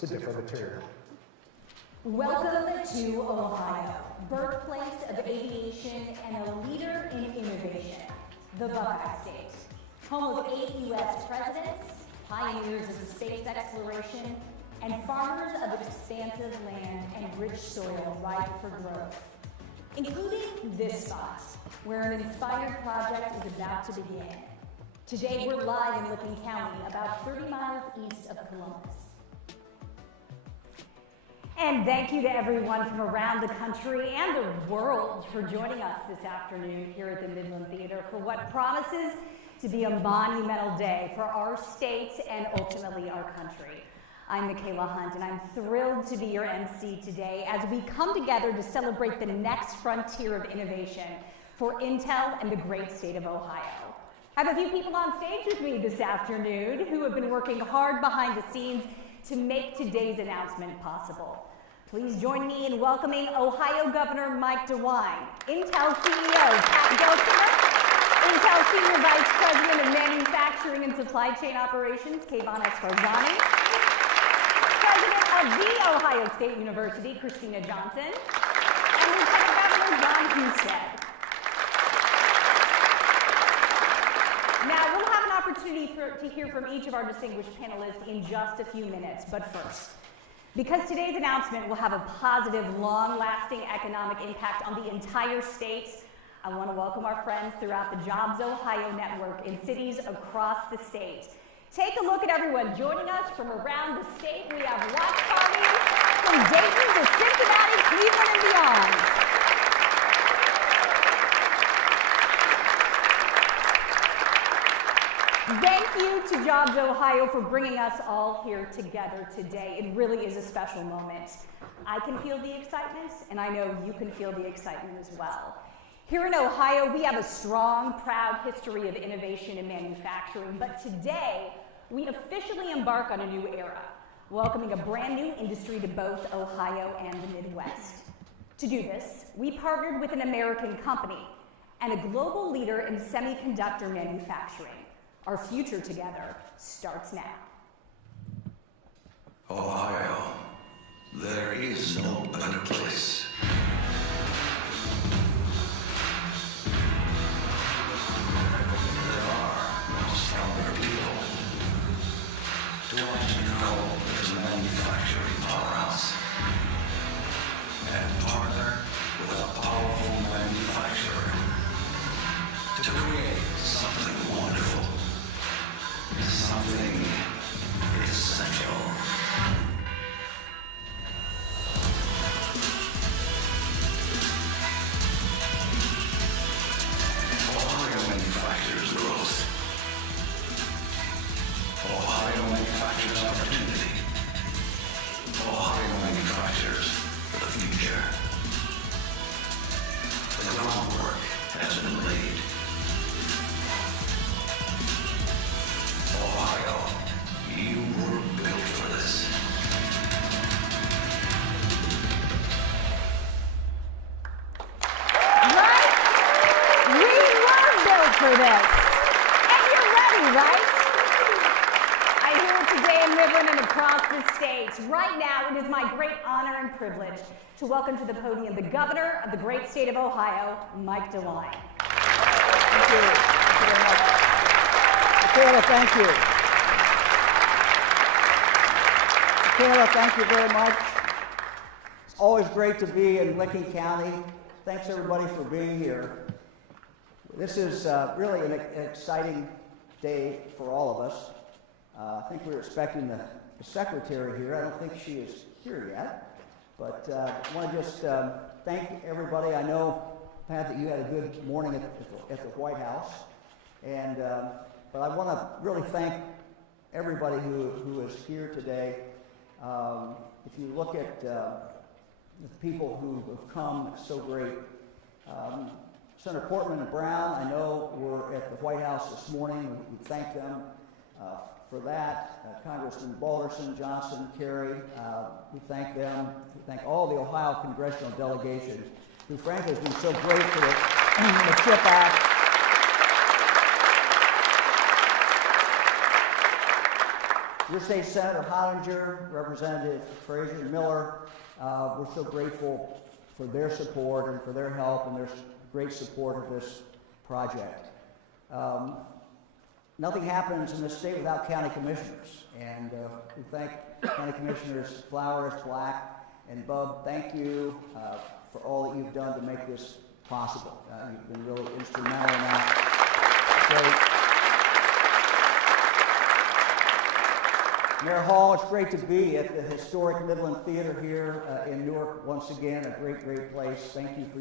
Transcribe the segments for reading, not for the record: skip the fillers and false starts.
to different material. Welcome to Ohio, birthplace of aviation and a leader in innovation, the Buckeye State. Home of 8 U.S. presidents, pioneers of space exploration, and farmers of expansive land and rich soil ripe for growth, including this spot, where an inspired project is about to begin. Today, we're live in Licking County, about 30 miles east of Columbus. And thank you to everyone from around the country and the world for joining us this afternoon here at the Midland Theater for what promises to be a monumental day for our state and ultimately our country. I'm Michaela Hunt, and I'm thrilled to be your MC today as we come together to celebrate the next frontier of innovation for Intel and the great state of Ohio. I have a few people on stage with me this afternoon who have been working hard behind the scenes to make today's announcement possible. Please join me in welcoming Ohio Governor Mike DeWine, Intel CEO Pat Gelsinger, Intel Senior Vice President of Manufacturing and Supply Chain Operations, Kayvon Esfarzani, President of The Ohio State University, Christina Johnson, and Lieutenant Governor John Husted. Now, we'll have an opportunity to hear from each of our distinguished panelists in just a few minutes, but first, because today's announcement will have a positive, long-lasting economic impact on the entire state, I want to welcome our friends throughout the Jobs Ohio network in cities across the state. Take a look at everyone joining us from around the state. We have watch parties from Dayton to Cincinnati, Cleveland, and beyond. Thank you to Jobs Ohio for bringing us all here together today. It really is a special moment. I can feel the excitement, and I know you can feel the excitement as well. Here in Ohio, we have a strong, proud history of innovation and manufacturing, but today, we officially embark on a new era, welcoming a brand new industry to both Ohio and the Midwest. To do this, we partnered with an American company and a global leader in semiconductor manufacturing. Our future together starts now. Ohio, there is no better place. There are no stronger people to watch you grow as a manufacturing powerhouse and partner with a powerful manufacturer to create something wonderful. Something essential. Ohio manufactures growth. Ohio manufactures opportunity. Ohio manufactures the future. The groundwork has been laid. Ohio, you were built for this. Right? We were built for this. And you're ready, right? I hear it today in Midland and across the state. Right now, it is my great honor and privilege to welcome to the podium the governor of the great state of Ohio, Mike DeWine. Thank you. Thank you very much. Michaela, thank you. Michaela, thank you very much. It's always great to be in Licking County. Thanks everybody for being here. This is really an exciting day for all of us. I think we were expecting the secretary here. I don't think she is here yet. But I want to just thank everybody. I know, Pat, that you had a good morning at the White House. And but I want to really thank everybody who is here today. If you look at the people who have come, it's so great. Senator Portman and Brown, I know, were at the White House this morning. We thank them for that. Congressman Balderson, Johnson, Kerry, we thank them. We thank all the Ohio congressional delegation, who frankly has been so great for the CHIP Act. Your state Senator Hollinger, Representative Frazier Miller, we're so grateful for their support and for their help and their great support of this project. Nothing happens in this state without county commissioners, and we thank County Commissioners Flowers, Black, and Bub. Thank you for all that you've done to make this possible. You've been really instrumental in that. Mayor Hall, it's great to be at the historic Midland Theater here in Newark once again. A great, great place. Thank you for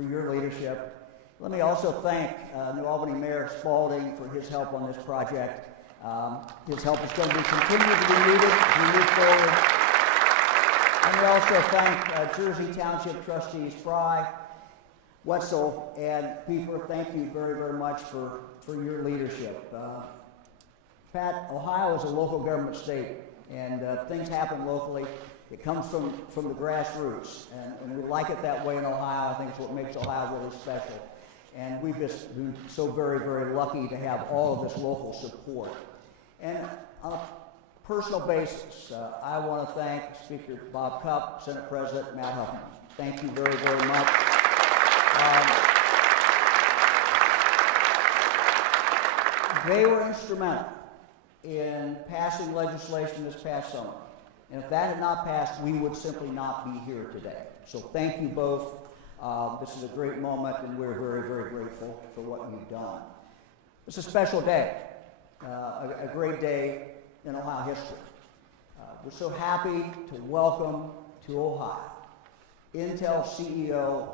your leadership. Let me also thank New Albany Mayor Spalding for his help on this project. His help is going to continue to be needed as we move forward. And we also thank Jersey Township Trustees Fry, Wetzel, and Pieper. Thank you very, very much for your leadership. Pat, Ohio is a local government state, and things happen locally. It comes from the grassroots, and we like it that way in Ohio. I think it's what makes Ohio really special. And we've just been so very, very lucky to have all of this local support. And on a personal basis, I want to thank Speaker Bob Cupp, Senate President Matt Huffman. Thank you very, very much. They were instrumental in passing legislation this past summer. And if that had not passed, we would simply not be here today. So thank you both. This is a great moment, and we're very, very grateful for what you've done. It's a special day, a great day in Ohio history. We're so happy to welcome to Ohio Intel CEO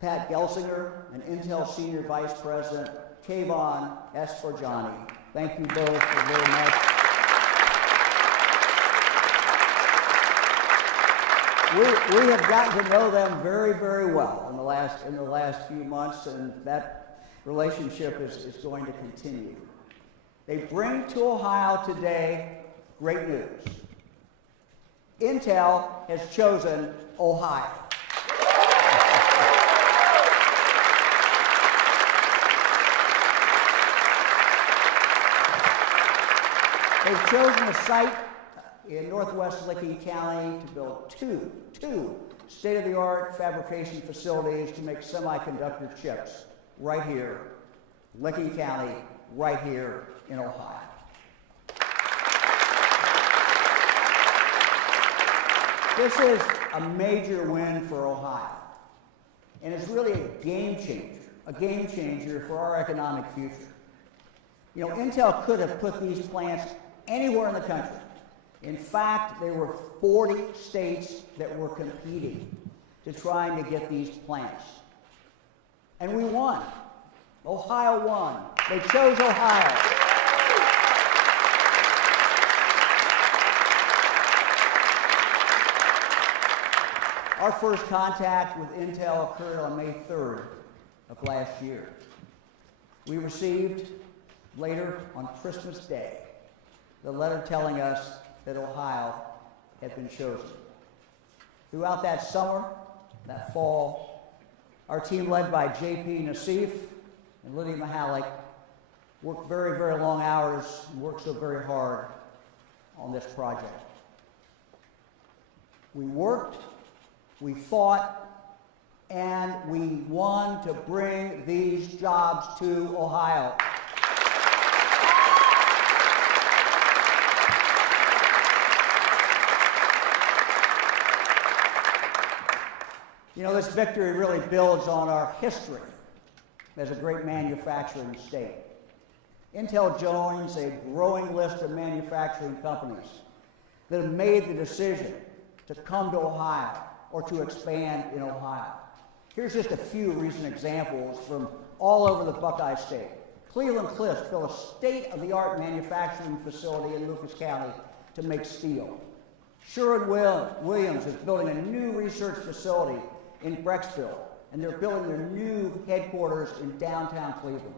Pat Gelsinger and Intel Senior Vice President Kayvon Esforjani. Thank you both very much. We have gotten to know them very, very well in the last few months, and that relationship is going to continue. They bring to Ohio today great news. Intel has chosen Ohio. They've chosen a site in northwest Licking County to build two state-of-the-art fabrication facilities to make semiconductor chips right here, Licking County, right here in Ohio. This is a major win for Ohio, and it's really a game changer for our economic future. You know, Intel could have put these plants anywhere in the country. In fact, there were 40 states that were competing to trying to get these plants. And we won. Ohio won. They chose Ohio. Our first contact with Intel occurred on May 3rd of last year. We received later on Christmas Day the letter telling us that Ohio had been chosen. Throughout that summer, that fall, our team led by J.P. Nassif and Lydia Mahalik worked very, very long hours and worked so very hard on this project. We worked, we fought, and we won to bring these jobs to Ohio. You know, this victory really builds on our history as a great manufacturing state. Intel joins a growing list of manufacturing companies that have made the decision to come to Ohio or to expand in Ohio. Here's just a few recent examples from all over the Buckeye State. Cleveland-Cliffs built a state-of-the-art manufacturing facility in Lucas County to make steel. Sherwin-Williams is building a new research facility in Brecksville, and they're building their new headquarters in downtown Cleveland.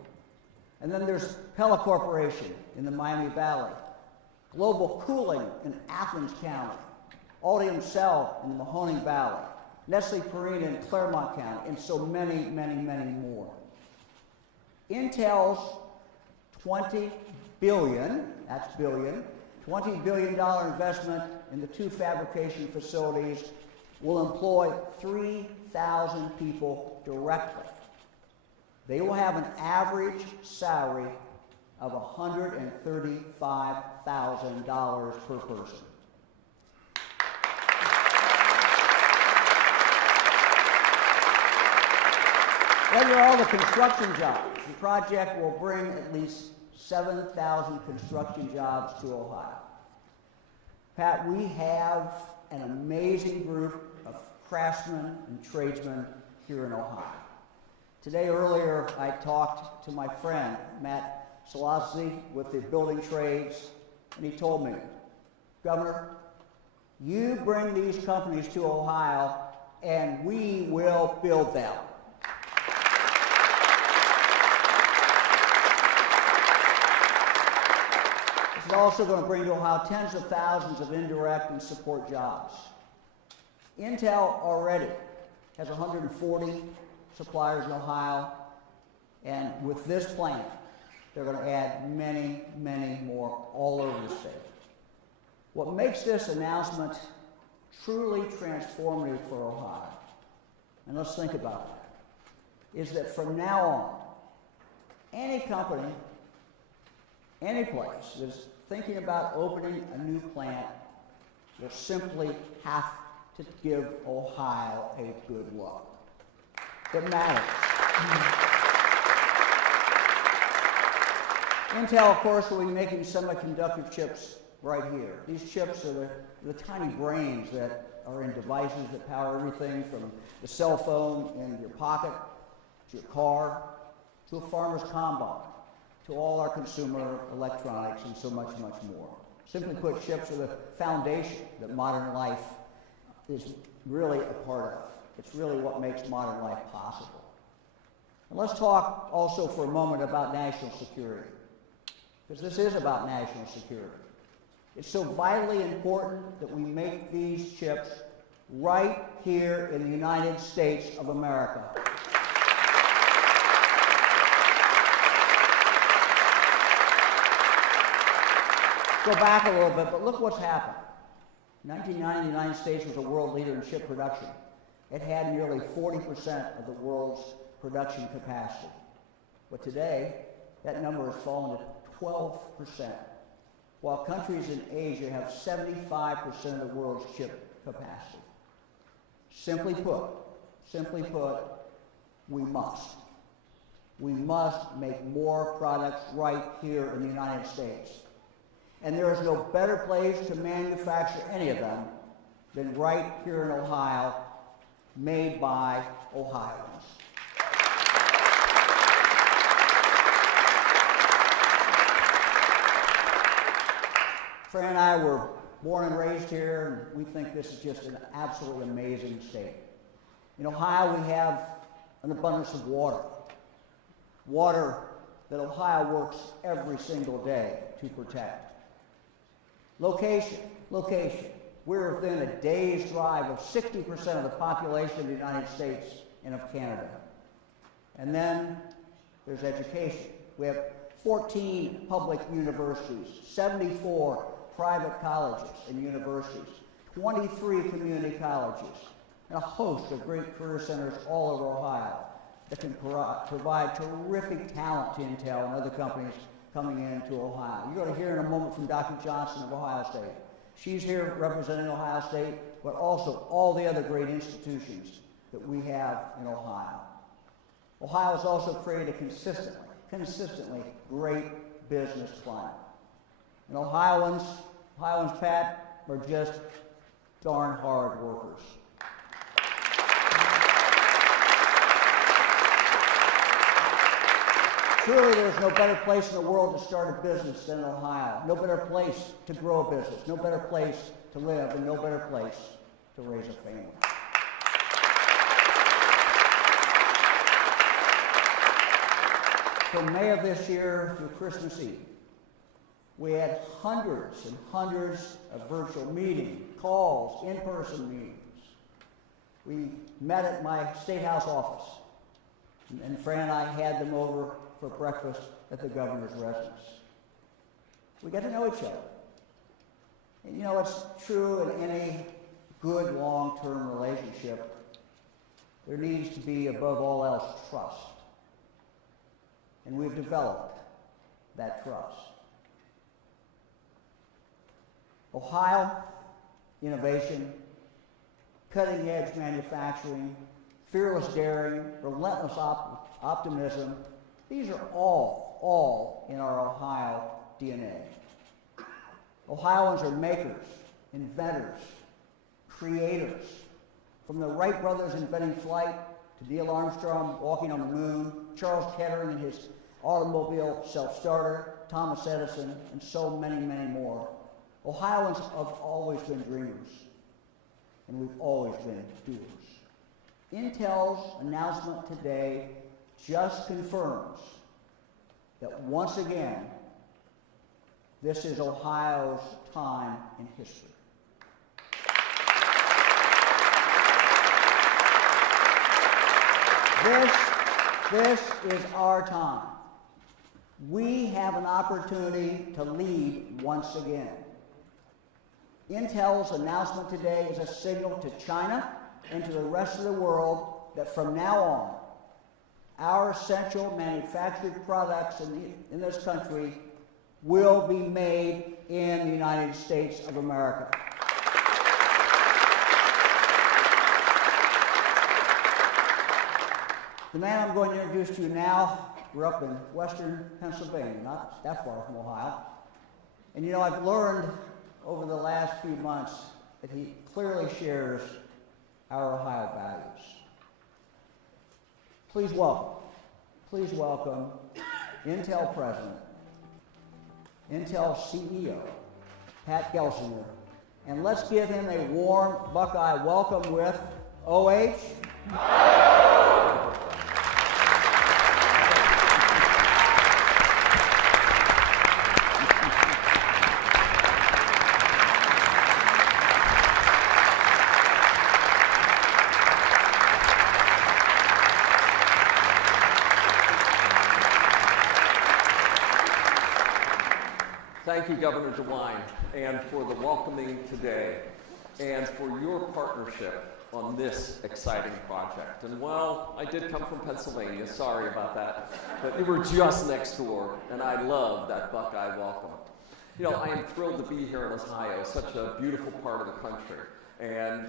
And then there's Pella Corporation in the Miami Valley, Global Cooling in Athens County, Altium Cell in the Mahoning Valley, Nestle Purina in Claremont County, and so many, many, many more. Intel's $20 billion $20 billion investment in the 2 fabrication facilities will employ 3,000 people directly. They will have an average salary of $135,000 per person. Then there are all the construction jobs. The project will bring at least 7,000 construction jobs to Ohio. Pat, we have an amazing group of craftsmen and tradesmen here in Ohio. Today earlier, I talked to my friend, Matt Salazzi, with the building trades, and he told me, Governor, you bring these companies to Ohio, and we will build them. This is also going to bring to Ohio tens of thousands of indirect and support jobs. Intel already has 140 suppliers in Ohio, and with this plan, they're going to add many, many more all over the state. What makes this announcement truly transformative for Ohio, and let's think about that, is that from now on, any company, any place that's thinking about opening a new plant will simply have to give Ohio a good look. It matters. Intel, of course, will be making semiconductor chips right here. These chips are the tiny brains that are in devices that power everything from the cell phone in your pocket, to your car, to a farmer's combine, to all our consumer electronics and so much, much more. Simply put, chips are the foundation that modern life is really a part of. It's really what makes modern life possible. And let's talk also for a moment about national security, because this is about national security. It's so vitally important that we make these chips right here in the United States of America. Go back a little bit, but look what's happened. In 1990, the United States was a world leader in chip production. It had nearly 40% of the world's production capacity. But today, that number has fallen to 12%, while countries in Asia have 75% of the world's chip capacity. Simply put, we must. We must make more products right here in the United States. And there is no better place to manufacture any of them than right here in Ohio, made by Ohioans. Fran and I were born and raised here, and we think this is just an absolutely amazing state. In Ohio, we have an abundance of water. Water that Ohio works every single day to protect. Location. We're within a day's drive of 60% of the population of the United States and of Canada. And then there's education. We have 14 public universities, 74 private colleges and universities, 23 community colleges, and a host of great career centers all over Ohio that can provide terrific talent to Intel and other companies coming into Ohio. You're going to hear in a moment from Dr. Johnson of Ohio State. She's here representing Ohio State, but also all the other great institutions that we have in Ohio. Ohio has also created a consistently great business climate. And Ohioans, Pat, are just darn hard workers. Surely there's no better place in the world to start a business than Ohio. No better place to grow a business, no better place to live, and no better place to raise a family. From May of this year through Christmas Eve, we had hundreds and hundreds of virtual meetings, calls, in-person meetings. We met at my State House office, and Fran and I had them over for breakfast at the governor's residence. We got to know each other. And you know, it's true in any good long-term relationship. There needs to be, above all else, trust. And we've developed that trust. Ohio, innovation, cutting-edge manufacturing, fearless daring, relentless optimism, these are all in our Ohio DNA. Ohioans are makers, inventors, creators. From the Wright brothers inventing flight, to Neil Armstrong walking on the moon, Charles Kettering and his automobile self-starter, Thomas Edison, and so many, many more. Ohioans have always been dreamers, and we've always been doers. Intel's announcement today just confirms that once again, this is Ohio's time in history. This is our time. We have an opportunity to lead once again. Intel's announcement today is a signal to China and to the rest of the world that from now on, our essential manufactured products in this country will be made in the United States of America. The man I'm going to introduce to you now grew up in western Pennsylvania, not that far from Ohio. And you know, I've learned over the last few months that he clearly shares our Ohio values. Please welcome Intel President, Intel CEO, Pat Gelsinger, and let's give him a warm Buckeye welcome with OH. Thank you, Governor DeWine, and for the welcoming today, and for your partnership on this exciting project. And well, I did come from Pennsylvania, sorry about that, but we were just next door, and I love that Buckeye welcome. You know, I am thrilled to be here in Ohio, such a beautiful part of the country. And,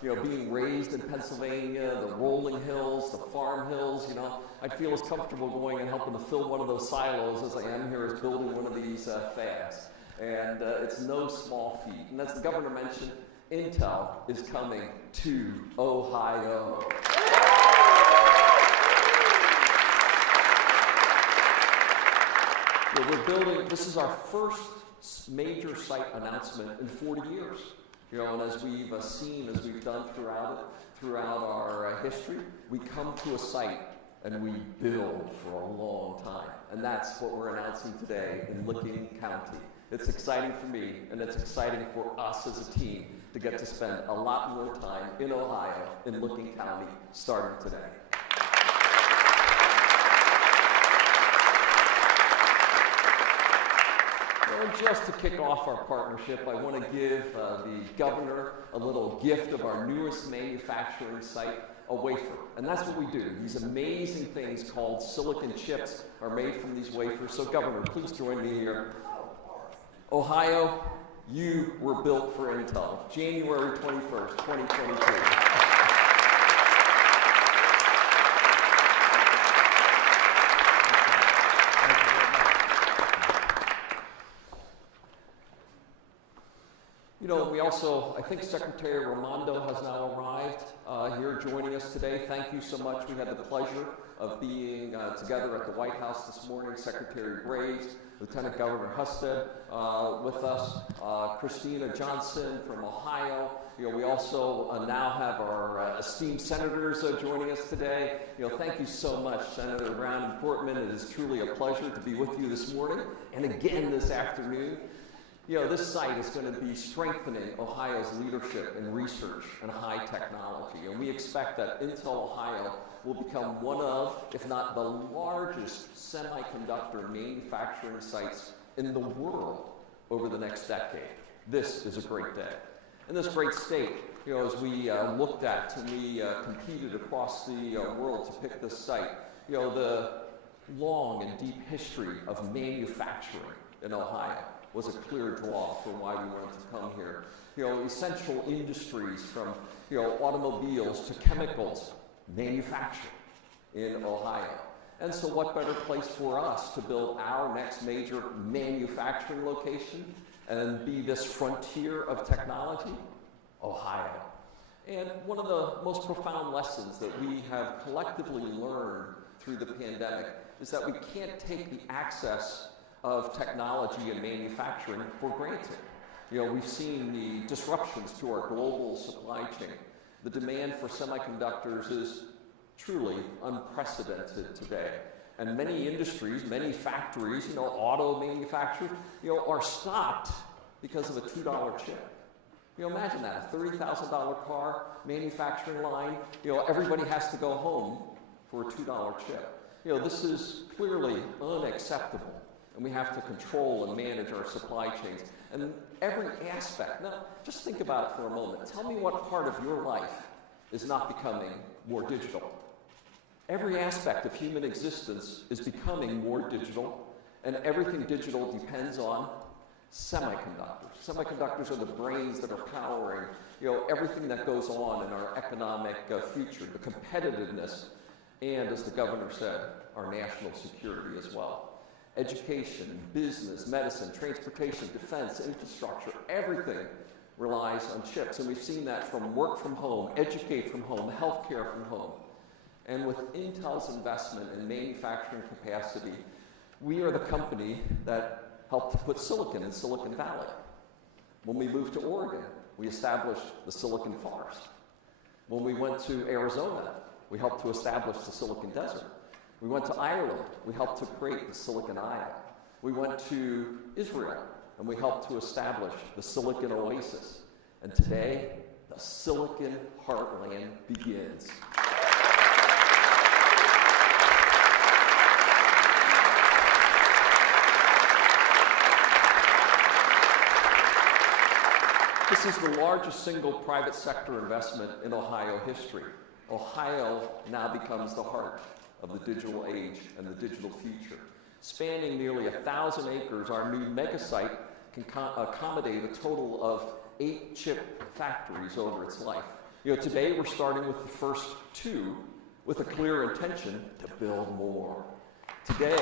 you know, being raised in Pennsylvania, the rolling hills, the farm hills, you know, I'd feel as comfortable going and helping to fill one of those silos as I am here as building one of these fabs. And it's no small feat. And as the governor mentioned, Intel is coming to Ohio. You know, we're building, this is our first major site announcement in 40 years. You know, and as we've seen, as we've done throughout our history, we come to a site and we build for a long time. And that's what we're announcing today in Licking County. It's exciting for me, and it's exciting for us as a team to get to spend a lot more time in Ohio, in Licking County, starting today. And just to kick off our partnership, I want to give the governor a little gift of our newest manufacturing site, a wafer. And that's what we do. These amazing things called silicon chips are made from these wafers. So Governor, please join me here. Ohio, you were built for Intel. January 21st, 2022. You know, we also, I think Secretary Raimondo has now arrived here joining us today. Thank you so much. We had the pleasure of being together at the White House this morning. Secretary Graves, Lieutenant Governor Husted with us, Christina Johnson from Ohio. You know, we also now have our esteemed senators joining us today. You know, thank you so much, Senator Brown and Portman. It is truly a pleasure to be with you this morning and again this afternoon. You know, this site is going to be strengthening Ohio's leadership in research and high technology. And we expect that Intel Ohio will become one of, if not the largest semiconductor manufacturing sites in the world over the next decade. this is a great day. In this great state, as we looked at and we competed across the world to pick this site, the long and deep history of manufacturing in Ohio was a clear draw for why we wanted to come here. Essential industries from automobiles to chemicals, manufacturing in Ohio. And so what better place for us to build our next major manufacturing location and be this frontier of technology? Ohio. And one of the most profound lessons that we have collectively learned through the pandemic is that we can't take the access of technology and manufacturing for granted. We've seen the disruptions to our global supply chain. The demand for semiconductors is truly unprecedented today. And many industries, many factories, auto manufacturers, are stopped because of a $2 chip. Imagine that, a $30,000 car manufacturing line, everybody has to go home for a $2 chip. This is clearly unacceptable, and we have to control and manage our supply chains. And every aspect, now just think about it for a moment. Tell me what part of your life is not becoming more digital. Every aspect of human existence is becoming more digital, and everything digital depends on semiconductors. Semiconductors are the brains that are powering, everything that goes on in our economic future, the competitiveness, and as the governor said, our national security as well. Education, business, medicine, transportation, defense, infrastructure, everything relies on chips. And we've seen that from work from home, educate from home, healthcare from home. And with Intel's investment in manufacturing capacity, we are the company that helped to put silicon in Silicon Valley. When we moved to Oregon, we established the Silicon Forest. When we went to Arizona, we helped to establish the Silicon Desert. We went to Ireland, we helped to create the Silicon Isle. We went to Israel, and we helped to establish the Silicon Oasis. And today, the Silicon Heartland begins. This is the largest single private sector investment in Ohio history. Ohio now becomes the heart of the digital age and the digital future. Spanning nearly 1,000 acres, our new mega site can accommodate a total of 8 chip factories over its life. Today we're starting with the first 2 with a clear intention to build more. Today,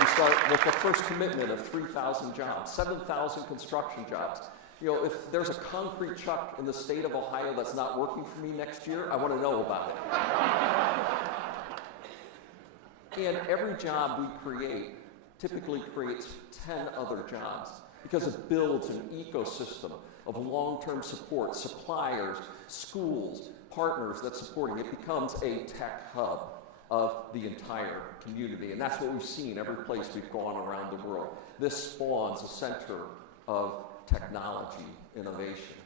we start with the first commitment of 3,000 jobs, 7,000 construction jobs. If there's a concrete truck in the state of Ohio that's not working for me next year, I want to know about it. And every job we create typically creates 10 other jobs because it builds an ecosystem of long-term support, suppliers, schools, partners that's supporting it. It becomes a tech hub of the entire community. And that's what we've seen every place we've gone around the world. This spawns a center of technology innovation.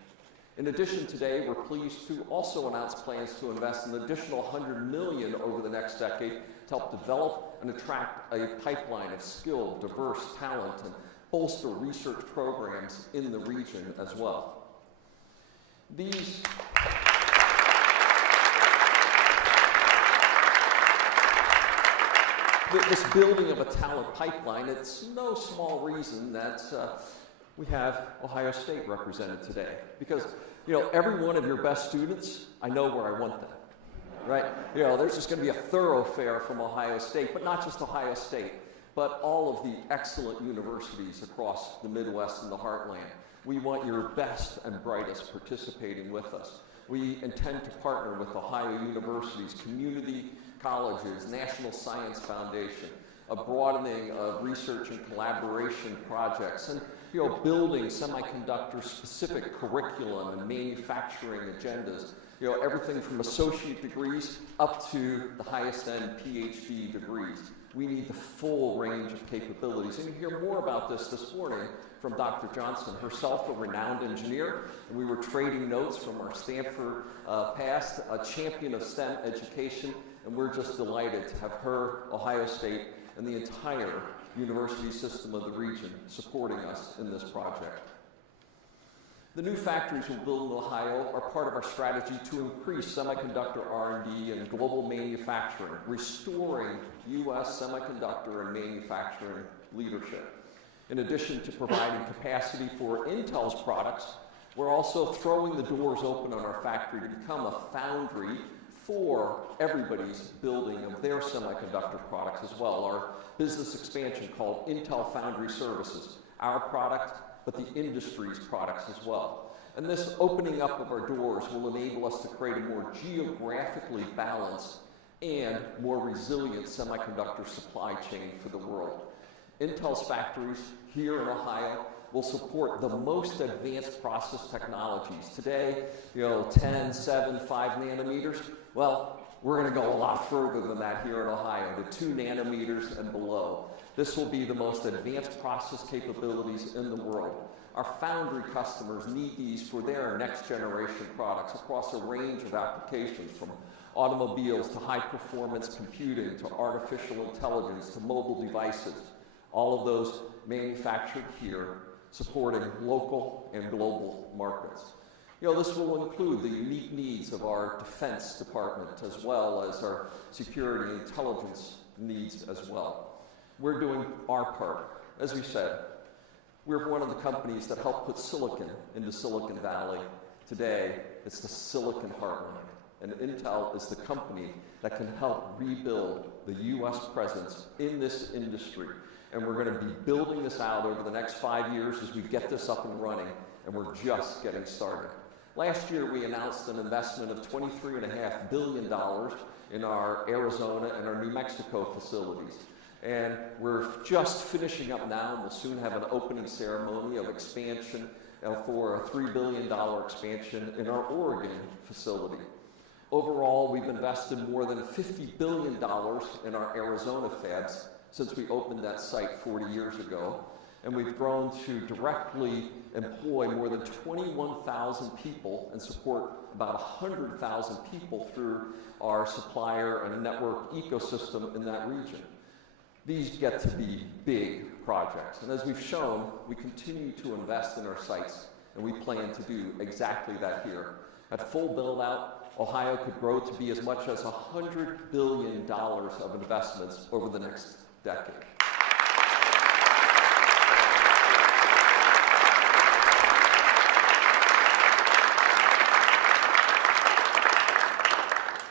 In addition, today we're pleased to also announce plans to invest an additional $100 million over the next decade to help develop and attract a pipeline of skilled, diverse talent and bolster research programs in the region as well. This building of a talent pipeline, it's no small reason that we have Ohio State represented today. Because, every one of your best students, I know where I want them, right? There's just going to be a thoroughfare from Ohio State, but not just Ohio State, but all of the excellent universities across the Midwest and the Heartland. We want your best and brightest participating with us. We intend to partner with Ohio universities, community colleges, National Science Foundation, a broadening of research and collaboration projects, and building semiconductor-specific curriculum and manufacturing agendas. Everything from associate degrees up to the highest-end PhD degrees. We need the full range of capabilities. And you hear more about this morning from Dr. Johnson, herself a renowned engineer, and we were trading notes from our Stanford past, a champion of STEM education, and we're just delighted to have her, Ohio State, and the entire university system of the region supporting us in this project. The new factories we'll build in Ohio are part of our strategy to increase semiconductor R&D and global manufacturing, restoring U.S. semiconductor and manufacturing leadership. In addition to providing capacity for Intel's products, we're also throwing the doors open on our factory to become a foundry for everybody's building of their semiconductor products as well. Our business expansion called Intel Foundry Services, our product, but the industry's products as well. And this opening up of our doors will enable us to create a more geographically balanced and more resilient semiconductor supply chain for the world. Intel's factories here in Ohio will support the most advanced process technologies. Today, 10, 7, 5 nanometers. Well, we're going to go a lot further than that here in Ohio, to 2 nanometers and below. This will be the most advanced process capabilities in the world. Our foundry customers need these for their next generation products across a range of applications, from automobiles to high performance computing to artificial intelligence to mobile devices. All of those manufactured here, supporting local and global markets. This will include the unique needs of our Defense Department as well as our security and intelligence needs as well. We're doing our part. As we said, we're one of the companies that helped put silicon into Silicon Valley. Today, it's the Silicon Heartland. And Intel is the company that can help rebuild the U.S. presence in this industry. And we're going to be building this out over the next 5 years as we get this up and running, and we're just getting started. Last year, we announced an investment of $23.5 billion in our Arizona and our New Mexico facilities. And we're just finishing up now, and we'll soon have an opening ceremony of expansion for a $3 billion expansion in our Oregon facility. Overall, we've invested more than $50 billion in our Arizona fabs since we opened that site 40 years ago. And we've grown to directly employ more than 21,000 people and support about 100,000 people through our supplier and network ecosystem in that region. These get to be big projects. And as we've shown, we continue to invest in our sites, and we plan to do exactly that here. At full build-out, Ohio could grow to be as much as $100 billion of investments over the next decade.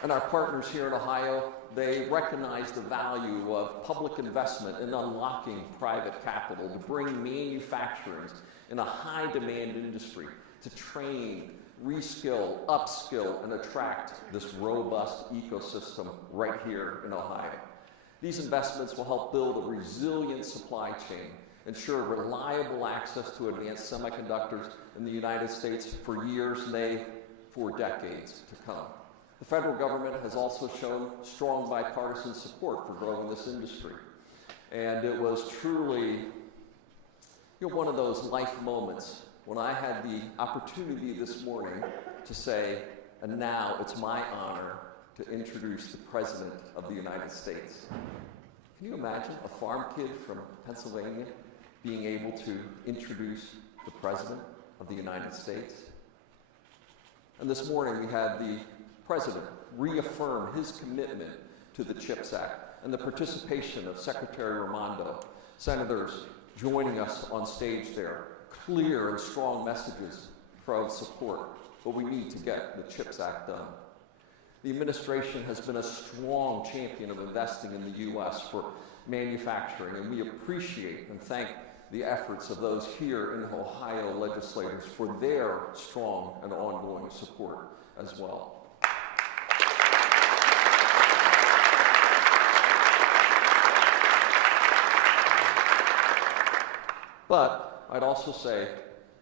And our partners here in Ohio, they recognize the value of public investment in unlocking private capital to bring manufacturing in a high-demand industry to train, reskill, upskill, and attract this robust ecosystem right here in Ohio. These investments will help build a resilient supply chain, ensure reliable access to advanced semiconductors in the United States for years, nay, for decades to come. The federal government has also shown strong bipartisan support for growing this industry. And it was truly one of those life moments when I had the opportunity this morning to say, and now it's my honor to introduce the President of the United States. Can you imagine a farm kid from Pennsylvania being able to introduce the President of the United States? And this morning we had the President reaffirm his commitment to the CHIPS Act and the participation of Secretary Raimondo, senators joining us on stage there, clear and strong messages of support, but we need to get the CHIPS Act done. The administration has been a strong champion of investing in the U.S. for manufacturing, and we appreciate and thank the efforts of those here in Ohio legislators for their strong and ongoing support as well. But I'd also say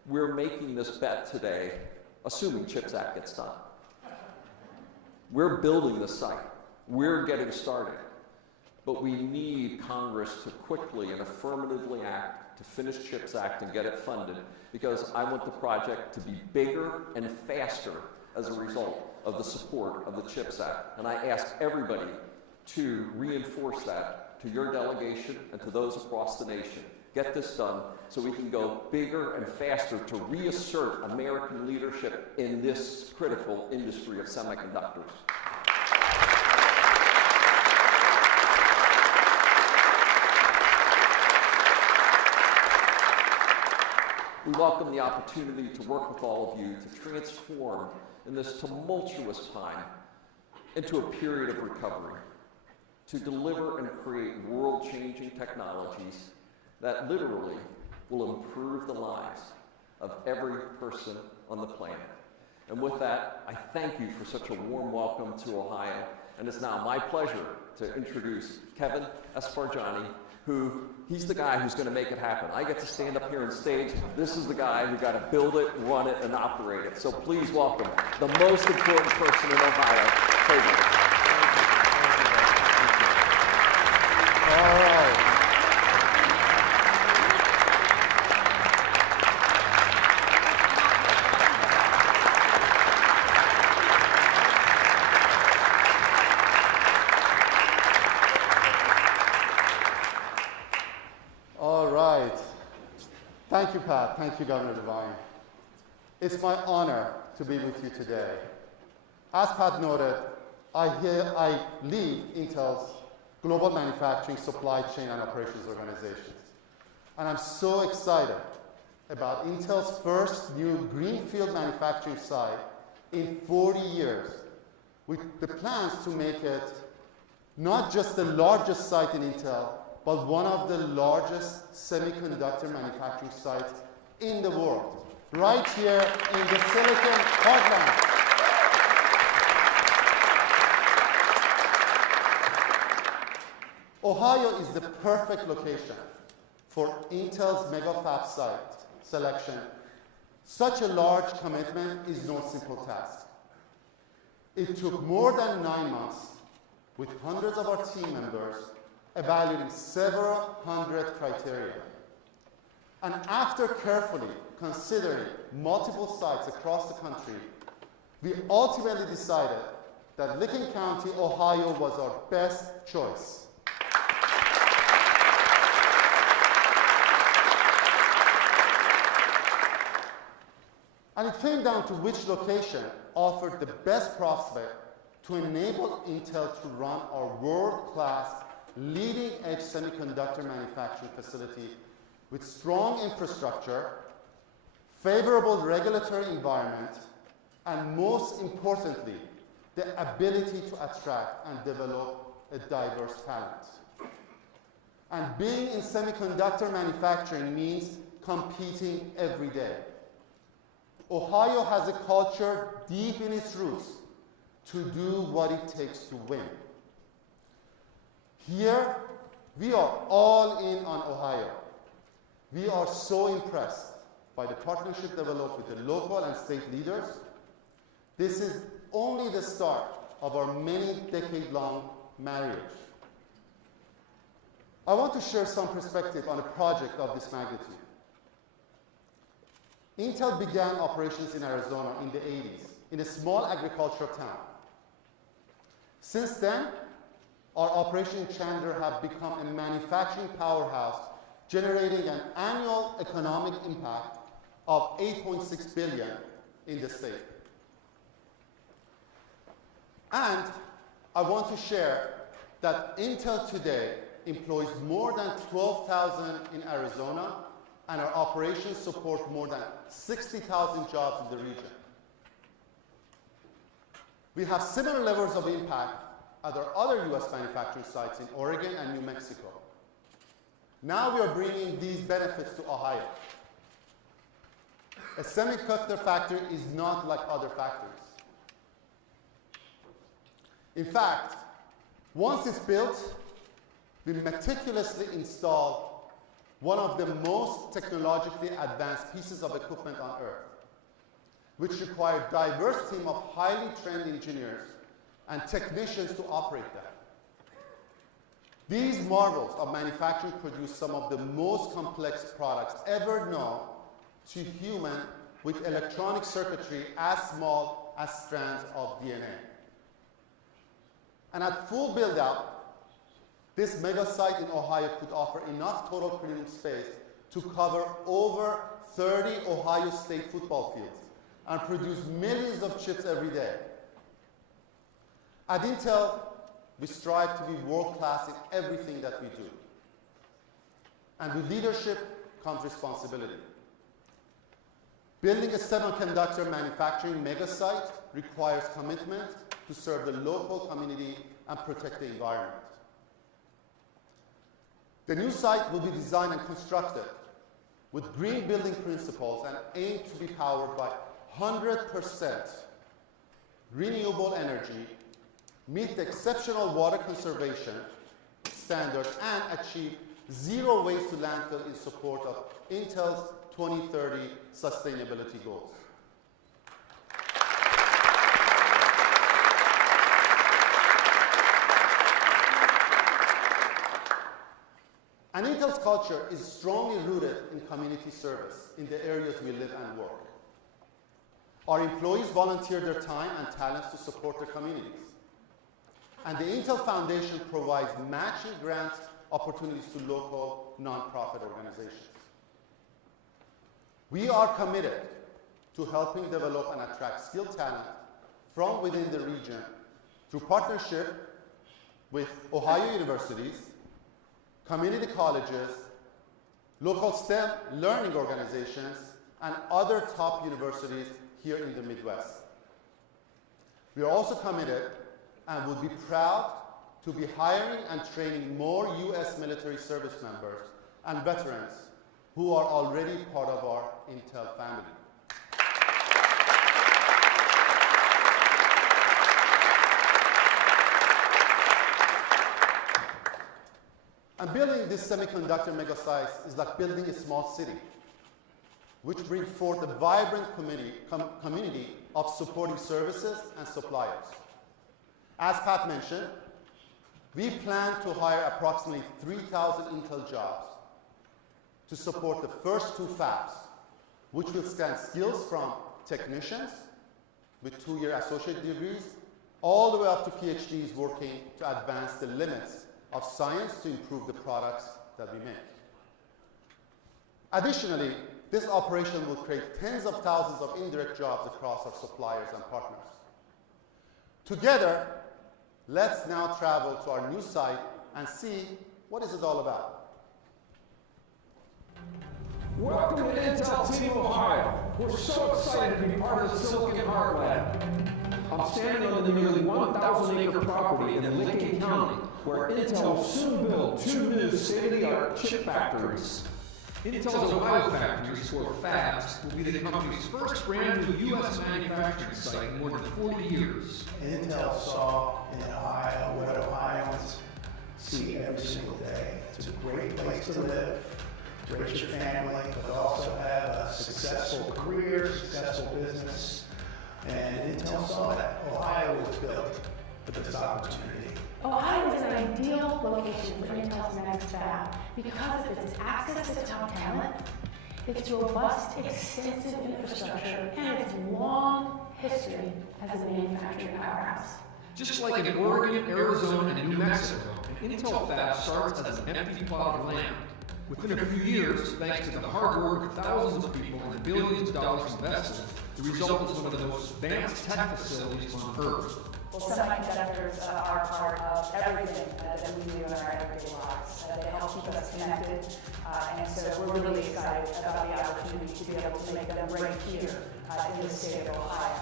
we're making this bet today, assuming CHIPS Act gets done. We're building the site. We're getting started. But we need Congress to quickly and affirmatively act to finish CHIPS Act and get it funded, because I want the project to be bigger and faster as a result of the support of the CHIPS Act. And I ask everybody to reinforce that to your delegation and to those across the nation. Get this done so we can go bigger and faster to reassert American leadership in this critical industry of semiconductors. We welcome the opportunity to work with all of you to transform in this tumultuous time into a period of recovery, to deliver and create world-changing technologies that literally will improve the lives of every person on the planet. And with that, I thank you for such a warm welcome to Ohio. And it's now my pleasure to introduce Kevin Esfarjani, he's the guy who's going to make it happen. I get to stand up here on stage. This is the guy who got to build it, run it, and operate it. So please welcome the most important person in Ohio, Kevin. All right. All right. Thank you, Pat. Thank you, Governor DeWine. It's my honor to be with you today. As Pat noted, I lead Intel's global manufacturing, supply chain, and operations organizations. And I'm so excited about Intel's first new greenfield manufacturing site in 40 years, with the plans to make it not just the largest site in Intel, but one of the largest semiconductor manufacturing sites in the world, right here in the Silicon Heartland. Ohio is the perfect location for Intel's megafab site selection. Such a large commitment is no simple task. It took more than 9 months with hundreds of our team members evaluating several hundred criteria. And after carefully considering multiple sites across the country, we ultimately decided that Licking County, Ohio was our best choice. And it came down to which location offered the best prospect to enable Intel to run our world-class, leading-edge semiconductor manufacturing facility with strong infrastructure, favorable regulatory environment, and most importantly, the ability to attract and develop a diverse talent. And being in semiconductor manufacturing means competing every day. Ohio has a culture deep in its roots to do what it takes to win. Here, we are all in on Ohio. We are so impressed by the partnership developed with the local and state leaders. This is only the start of our many decade-long marriage. I want to share some perspective on a project of this magnitude. Intel began operations in Arizona in the 80s, in a small agricultural town. Since then, our operation in Chandler have become a manufacturing powerhouse, generating an annual economic impact of $8.6 billion in the state. And I want to share that Intel today employs more than 12,000 in Arizona, and our operations support more than 60,000 jobs in the region. We have similar levels of impact at our other US manufacturing sites in Oregon and New Mexico. Now we are bringing these benefits to Ohio. A semiconductor factory is not like other factories. In fact, once it's built, we meticulously install one of the most technologically advanced pieces of equipment on Earth, which require a diverse team of highly trained engineers and technicians to operate them. These marvels of manufacturing produce some of the most complex products ever known to human, with electronic circuitry as small as strands of DNA. And at full build-out, This mega site in Ohio could offer enough total clean room space to cover over 30 Ohio State football fields and produce millions of chips every day. At Intel, we strive to be world-class in everything that we do. And with leadership comes responsibility. Building a semiconductor manufacturing mega site requires commitment to serve the local community and protect the environment. The new site will be designed and constructed with green building principles and aim to be powered by 100% renewable energy, meet the exceptional water conservation standards, and achieve zero waste to landfill in support of Intel's 2030 sustainability goals. And Intel's culture is strongly rooted in community service in the areas we live and work. Our employees volunteer their time and talents to support their communities. And the Intel Foundation provides matching grant opportunities to local nonprofit organizations. We are committed to helping develop and attract skilled talent from within the region through partnership with Ohio universities, community colleges, local STEM learning organizations, and other top universities here in the Midwest. We are also committed and would be proud to be hiring and training more U.S. military service members and veterans who are already part of our Intel family. And building this semiconductor mega site is like building a small city, which brings forth a vibrant community of supporting services and suppliers. As Pat mentioned, we plan to hire approximately 3,000 Intel jobs to support the first two fabs, which will span skills from technicians with 2-year associate degrees all the way up to PhDs working to advance the limits of science to improve the products that we make. Additionally, this operation will create tens of thousands of indirect jobs across our suppliers and partners. Together, let's now travel to our new site and see what is it all about. Welcome to Intel Team Ohio. We're so excited to be part of the Silicon Heartland. I'm standing on the nearly 1,000-acre property in Lincoln County, where Intel will soon build 2 new state-of-the-art chip factories. Intel's Ohio factories, or fabs, will be the company's first brand new U.S. manufacturing site in more than 40 years. Intel saw in Ohio what Ohioans see every single day. It's a great place to live, to raise your family, but also have a successful career, successful business. And Intel saw that. Ohio was built for this opportunity. Ohio is an ideal location for Intel's next fab because of its access to top talent, its robust, extensive infrastructure, and its long history as a manufacturing powerhouse. Just like in Oregon, Arizona, and New Mexico, an Intel fab starts as an empty plot of land. Within a few years, thanks to the hard work of thousands of people and billions of dollars invested, the result is one of the most advanced tech facilities on Earth. Well, semiconductors are part of everything that we do in our everyday lives. They help keep us connected, and so we're really excited about the opportunity to be able to make them right here in the state of Ohio.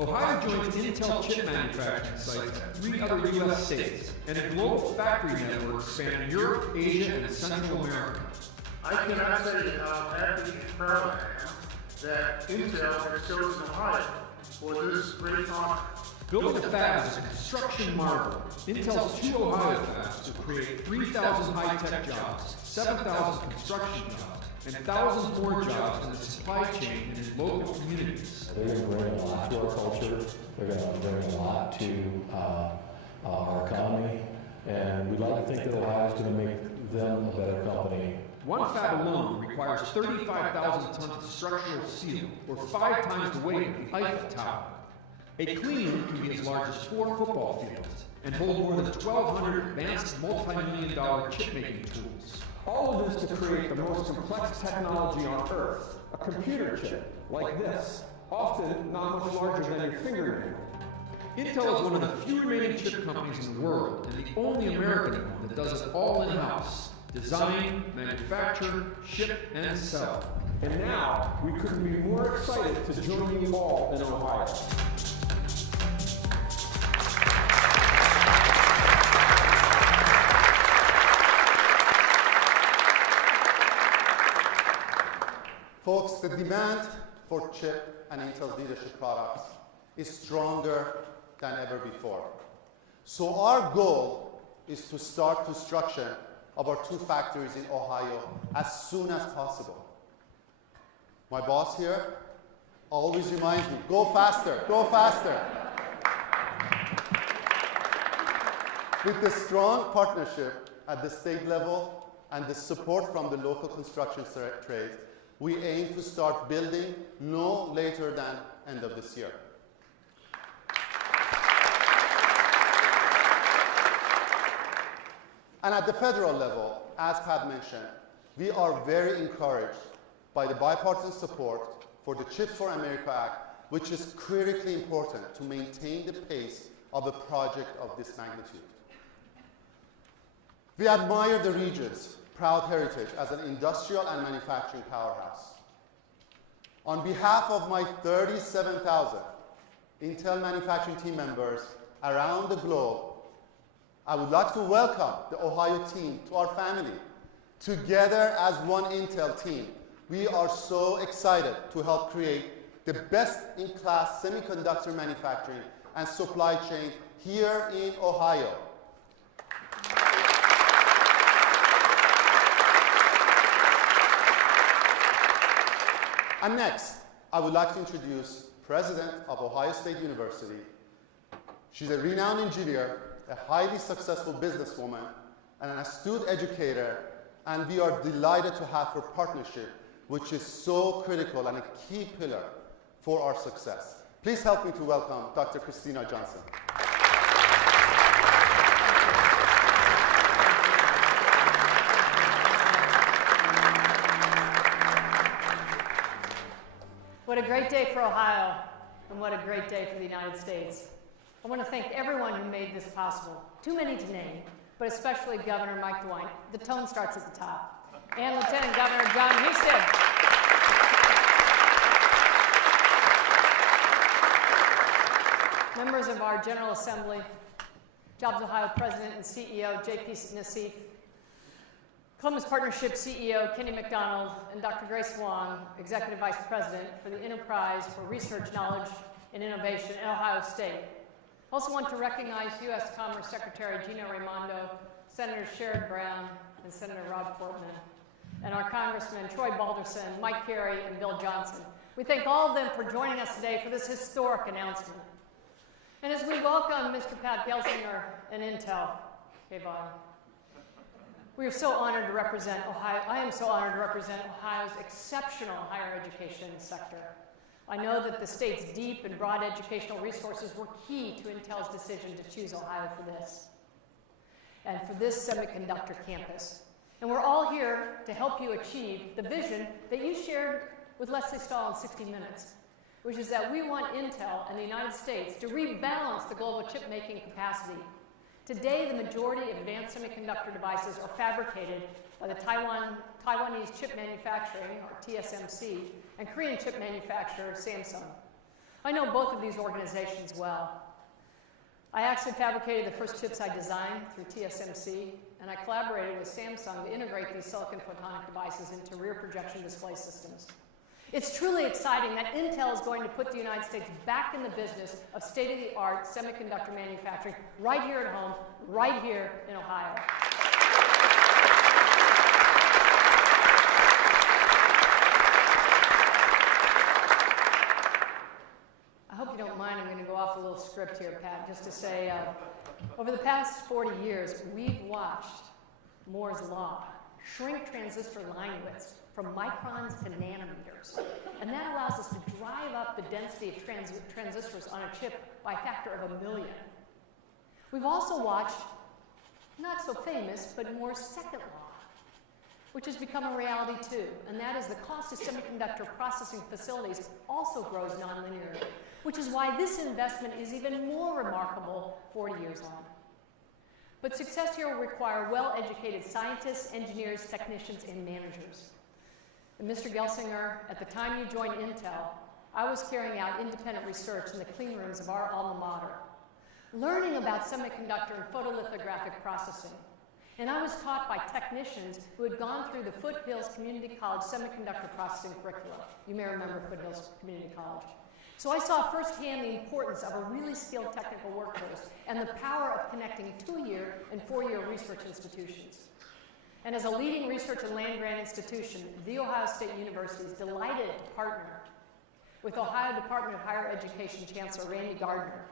Ohio joins Intel chip manufacturing sites at 3 other U.S. states and a global factory network spanning Europe, Asia, and Central America. I cannot tell you how happy and proud I am that Intel has chosen Ohio for this great honor. Building a fab is a construction marvel. Intel's 2 Ohio fabs will create 3,000 high-tech jobs, 7,000 construction jobs, and thousands more jobs in the supply chain and in local communities. They're going to bring a lot to our culture. They're going to bring a lot to our economy. And we'd like to think that Ohio is going to make them a better company. One fab alone requires 35,000 tons of structural steel, or 5 times the weight of the Eiffel Tower. A clean room can be as large as 4 football fields, and hold more than 1,200 advanced multi-million-dollar chip-making tools. All of this to create the most complex technology on Earth, a computer chip like this, often not much larger than your fingernail. Intel is one of the few remaining chip companies in the world, and the only American one that does it all in-house. Design, manufacture, ship, and sell. And now, we couldn't be more excited to join you all in Ohio. Folks, the demand for chip and Intel's leadership products is stronger than ever before. So our goal is to start construction of our 2 factories in Ohio as soon as possible. My boss here always reminds me, go faster, go faster. With the strong partnership at the state level and the support from the local construction trades, we aim to start building no later than end of this year. And at the federal level, as Pat mentioned, we are very encouraged by the bipartisan support for the Chips for America Act, which is critically important to maintain the pace of a project of this magnitude. We admire the region's proud heritage as an industrial and manufacturing powerhouse. On behalf of my 37,000 Intel manufacturing team members around the globe, I would like to welcome the Ohio team to our family. Together as one Intel team, we are so excited to help create the best-in-class semiconductor manufacturing and supply chain here in Ohio. And next, I would like to introduce President of Ohio State University. She's a renowned engineer, a highly successful businesswoman, and an astute educator, and we are delighted to have her partnership, which is so critical and a key pillar for our success. Please help me to welcome Dr. Christina Johnson. What a great day for Ohio, and what a great day for the United States. I want to thank everyone who made this possible. Too many to name, but especially Governor Mike DeWine. The tone starts at the top. And Lieutenant Governor John Houston. Members of our General Assembly, Jobs Ohio President and CEO J.P. Nassif, Columbus Partnership CEO Kenny McDonald, and Dr. Grace Wong, Executive Vice President for the Enterprise for Research, Knowledge, and Innovation at Ohio State. I also want to recognize U.S. Commerce Secretary Gina Raimondo, Senator Sherrod Brown, and Senator Rob Portman, and our Congressmen Troy Balderson, Mike Carey, and Bill Johnson. We thank all of them for joining us today for this historic announcement. And as we welcome Mr. Pat Gelsinger and Intel, Kevon, we are so honored to represent Ohio. I am so honored to represent Ohio's exceptional higher education sector. I know that the state's deep and broad educational resources were key to Intel's decision to choose Ohio for this, and for this semiconductor campus. And we're all here to help you achieve the vision that you shared with Leslie Stahl in 60 Minutes, which is that we want Intel and the United States to rebalance the global chip-making capacity. Today, the majority of advanced semiconductor devices are fabricated by the Taiwanese chip manufacturing, or TSMC, and Korean chip manufacturer, Samsung. I know both of these organizations well. I actually fabricated the first chips I designed through TSMC, and I collaborated with Samsung to integrate these silicon photonic devices into rear projection display systems. It's truly exciting that Intel is going to put the United States back in the business of state-of-the-art semiconductor manufacturing right here at home, right here in Ohio. I hope you don't mind, I'm going to go off a little script here, Pat, just to say, over the past 40 years, we've watched Moore's Law shrink transistor line widths from microns to nanometers. And that allows us to drive up the density of transistors on a chip by a factor of 1 million. We've also watched, not so famous, but more second law, which has become a reality too, and that is the cost of semiconductor processing facilities also grows nonlinearly, which is why this investment is even more remarkable 40 years on. But success here will require well-educated scientists, engineers, technicians, and managers. And Mr. Gelsinger, at the time you joined Intel, I was carrying out independent research in the clean rooms of our alma mater, learning about semiconductor and photolithographic processing. And I was taught by technicians who had gone through the Foothills Community College semiconductor processing curricula. You may remember Foothills Community College. So I saw firsthand the importance of a really skilled technical workforce and the power of connecting 2-year and 4-year research institutions. And as a leading research and land-grant institution, The Ohio State University is delighted to partner with Ohio Department of Higher Education Chancellor Randy Gardner,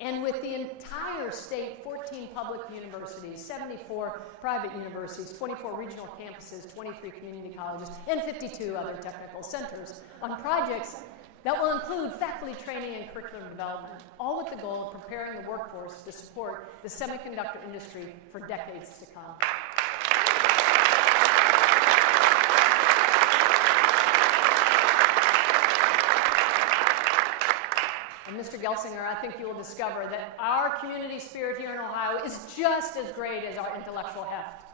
and with the entire state, 14 public universities, 74 private universities, 24 regional campuses, 23 community colleges, and 52 other technical centers on projects that will include faculty training and curriculum development, all with the goal of preparing the workforce to support the semiconductor industry for decades to come. And Mr. Gelsinger, I think you will discover that our community spirit here in Ohio is just as great as our intellectual heft.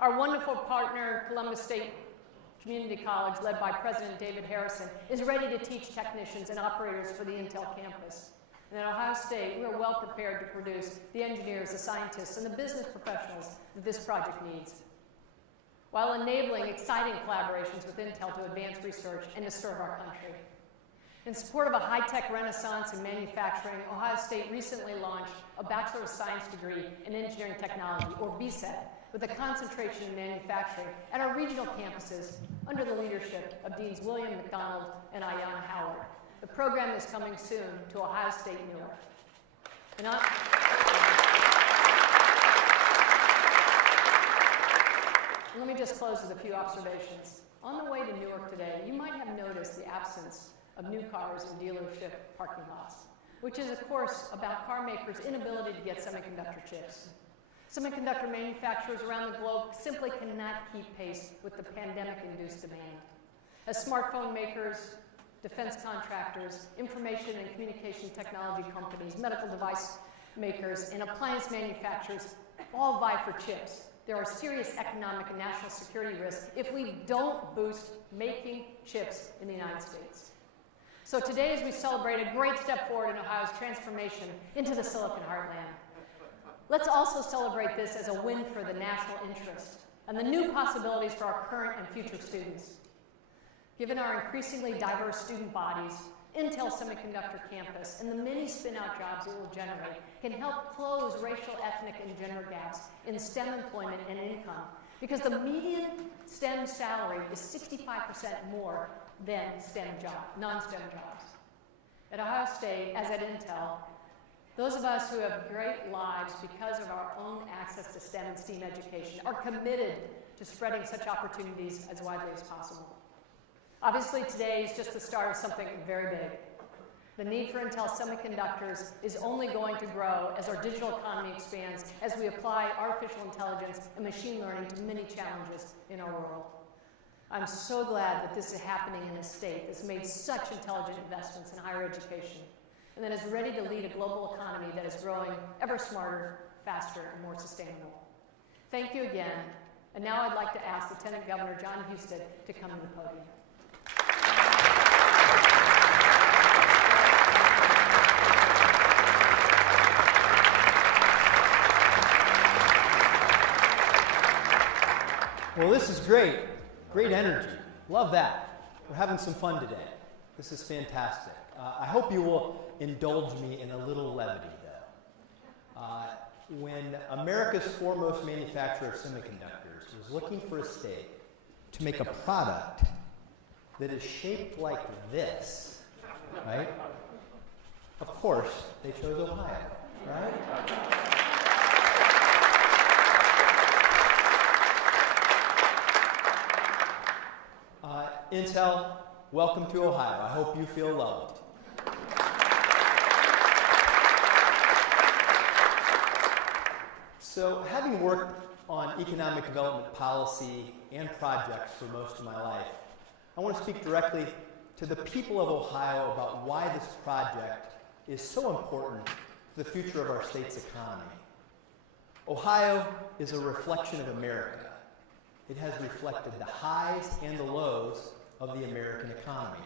Our wonderful partner, Columbus State Community College, led by President David Harrison, is ready to teach technicians and operators for the Intel campus. And at Ohio State, we are well prepared to produce the engineers, the scientists, and the business professionals that this project needs, while enabling exciting collaborations with Intel to advance research and to serve our country. In support of a high-tech renaissance in manufacturing, Ohio State recently launched a Bachelor of Science degree in Engineering Technology, or BSET, with a concentration in manufacturing at our regional campuses under the leadership of Deans William McDonald and Ayanna Howard. The program is coming soon to Ohio State, Newark. And let me just close with a few observations. On the way to Newark today, you might have noticed the absence of new cars in dealership parking lots, which is, of course, about car makers' inability to get semiconductor chips. Semiconductor manufacturers around the globe simply cannot keep pace with the pandemic-induced demand. As smartphone makers, defense contractors, information and communication technology companies, medical device makers, and appliance manufacturers all vie for chips, there are serious economic and national security risks if we don't boost making chips in the United States. So today, as we celebrate a great step forward in Ohio's transformation into the Silicon Heartland, let's also celebrate this as a win for the national interest and the new possibilities for our current and future students. Given our increasingly diverse student bodies, Intel Semiconductor Campus and the many spin-out jobs it will generate can help close racial, ethnic, and gender gaps in STEM employment and income, because the median STEM salary is 65% more than non-STEM jobs. At Ohio State, as at Intel, those of us who have great lives because of our own access to STEM and STEAM education are committed to spreading such opportunities as widely as possible. Obviously, today is just the start of something very big. The need for Intel semiconductors is only going to grow as our digital economy expands, as we apply artificial intelligence and machine learning to many challenges in our world. I'm so glad that this is happening in a state that's made such intelligent investments in higher education, and that is ready to lead a global economy that is growing ever smarter, faster, and more sustainable. Thank you again, and now I'd like to ask Lieutenant Governor John Husted to come to the podium. Well, this is great. Great energy. Love that. We're having some fun today. This is fantastic. I hope you will indulge me in a little levity, though. When America's foremost manufacturer of semiconductors was looking for a state to make a product that is shaped like this, right? Of course, they chose Ohio, right? Intel, welcome to Ohio. I hope you feel loved. So, having worked on economic development policy and projects for most of my life, I want to speak directly to the people of Ohio about why this project is so important to the future of our state's economy. Ohio is a reflection of America. It has reflected the highs and the lows of the American economy.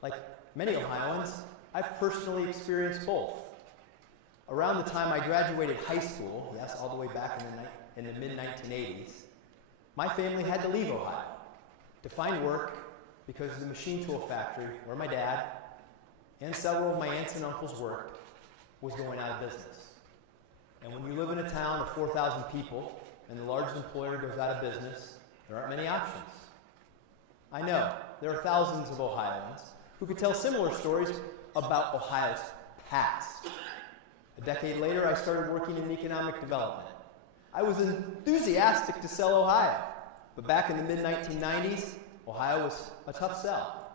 Like many Ohioans, I've personally experienced both. Around the time I graduated high school, yes, all the way back in the mid-1980s, my family had to leave Ohio to find work because the machine tool factory where my dad and several of my aunts and uncles worked was going out of business. And when you live in a town of 4,000 people and the largest employer goes out of business, there aren't many options. I know there are thousands of Ohioans who could tell similar stories about Ohio's past. A decade later, I started working in economic development. I was enthusiastic to sell Ohio, but back in the mid-1990s, Ohio was a tough sell.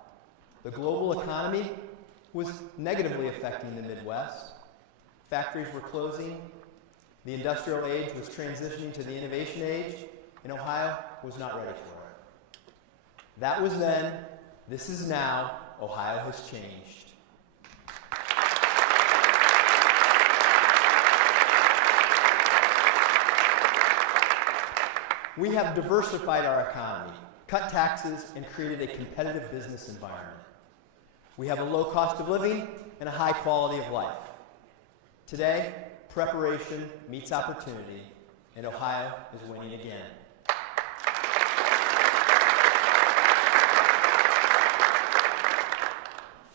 The global economy was negatively affecting the Midwest. Factories were closing. The industrial age was transitioning to the innovation age, and Ohio was not ready for it. That was then. This is now. Ohio has changed. We have diversified our economy, cut taxes, and created a competitive business environment. We have a low cost of living and a high quality of life. Today, preparation meets opportunity, and Ohio is winning again.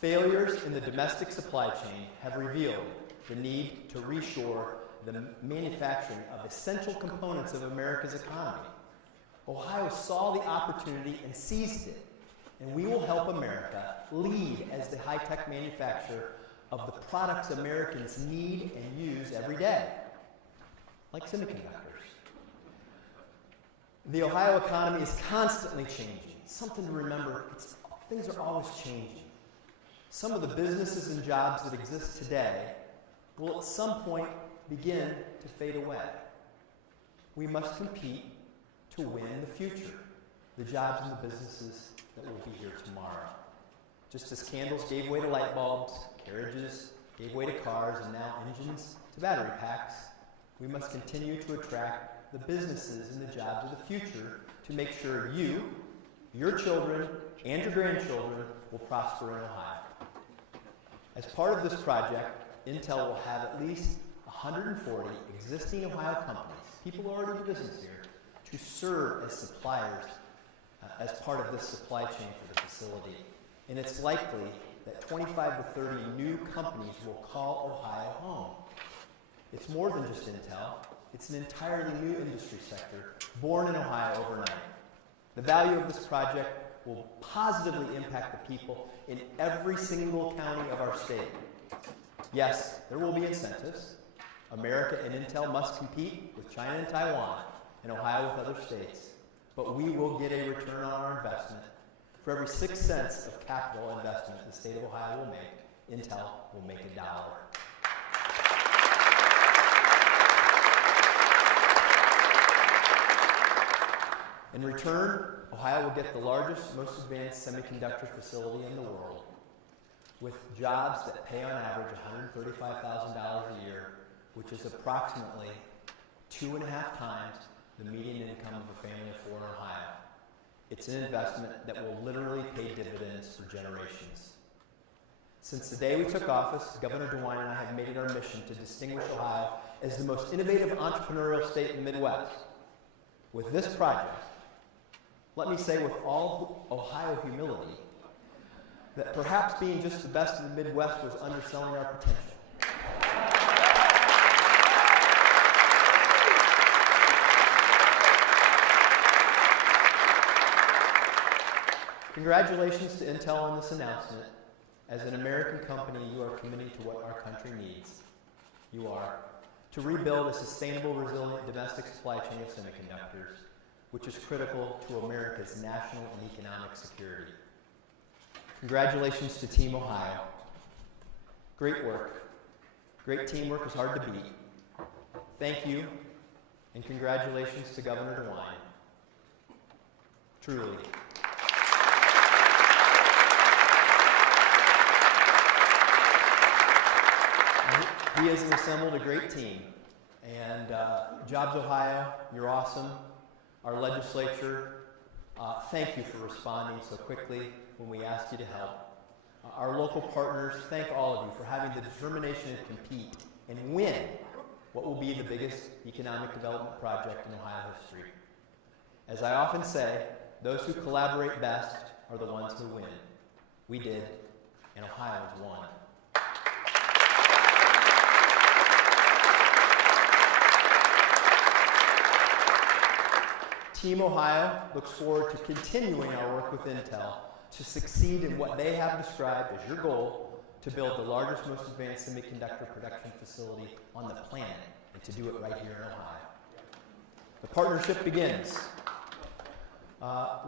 Failures in the domestic supply chain have revealed the need to reshore the manufacturing of essential components of America's economy. Ohio saw the opportunity and seized it, and we will help America lead as the high-tech manufacturer of the products Americans need and use every day, like semiconductors. The Ohio economy is constantly changing. Something to remember, things are always changing. Some of the businesses and jobs that exist today will at some point begin to fade away. We must compete to win the future, the jobs and the businesses that will be here tomorrow. Just as candles gave way to light bulbs, carriages gave way to cars, and now engines to battery packs, we must continue to attract the businesses and the jobs of the future to make sure you, your children, and your grandchildren will prosper in Ohio. As part of this project, Intel will have at least 140 existing Ohio companies, people who already do business here, to serve as suppliers as part of this supply chain for the facility. And it's likely that 25 to 30 new companies will call Ohio home. It's more than just Intel. It's an entirely new industry sector born in Ohio overnight. The value of this project will positively impact the people in every single county of our state. Yes, there will be incentives. America and Intel must compete with China and Taiwan, and Ohio with other states. But we will get a return on our investment. For every 6 cents of capital investment the state of Ohio will make, Intel will make $1. In return, Ohio will get the largest, most advanced semiconductor facility in the world, with jobs that pay on average $135,000 a year, which is approximately 2.5 times the median income of a family of 4 in Ohio. It's an investment that will literally pay dividends for generations. Since the day we took office, Governor DeWine and I have made it our mission to distinguish Ohio as the most innovative entrepreneurial state in the Midwest. With this project, let me say with all Ohio humility, that perhaps being just the best in the Midwest was underselling our potential. Congratulations to Intel on this announcement. As an American company, you are committing to what our country needs. You are to rebuild a sustainable, resilient domestic supply chain of semiconductors, which is critical to America's national and economic security. Congratulations to Team Ohio. Great work. Great teamwork is hard to beat. Thank you, And congratulations to Governor DeWine. Truly. He has assembled a great team. And Jobs Ohio, you're awesome. Our legislature, thank you for responding so quickly when we asked you to help. Our local partners, thank all of you for having the determination to compete and win what will be the biggest economic development project in Ohio history. As I often say, those who collaborate best are the ones who win. We did, and Ohio's won. Team Ohio looks forward to continuing our work with Intel to succeed in what they have described as your goal to build the largest, most advanced semiconductor production facility on the planet, and to do it right here in Ohio. The partnership begins.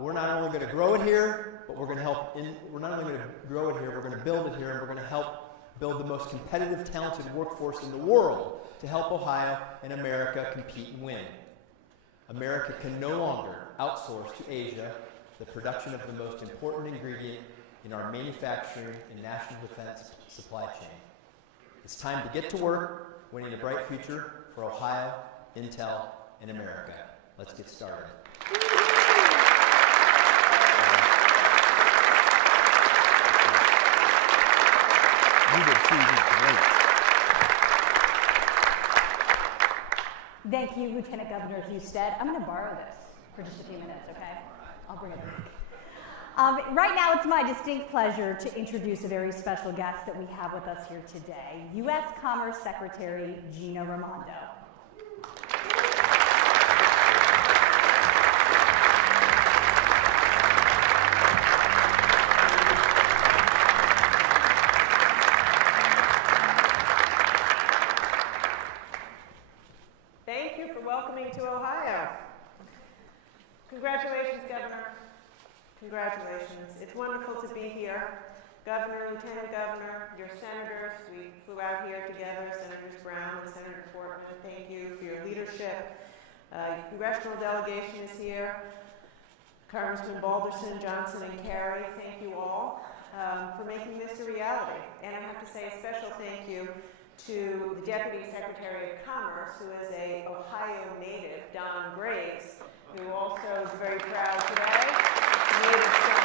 We're not only going to grow it here, but we're going to help. We're not only going to grow it here, we're going to build it here, and we're going to help build the most competitive, talented workforce in the world to help Ohio and America compete and win. America can no longer outsource to Asia the production of the most important ingredient in our manufacturing and national defense supply chain. It's time to get to work, winning a bright future for Ohio, Intel, and America. Let's get started. You did great. Thank you, Lieutenant Governor Husted. I'm going to borrow this for just a few minutes, okay? I'll bring it back. Right now, it's my distinct pleasure to introduce a very special guest that we have with us here today, U.S. Commerce Secretary Gina Raimondo. Thank you for welcoming to Ohio. Congratulations, Governor. Congratulations. It's wonderful to be here. Governor, Lieutenant Governor, your senators, we flew out here together, Senators Brown and Senator Portman. Thank you for your leadership. Your congressional delegation is here. Congressman Balderson, Johnson, and Kerry, thank you all for making this a reality. And I have to say a special thank you to the Deputy Secretary of Commerce, who is a Ohio native, Don Graves, who also is very proud today. Native son.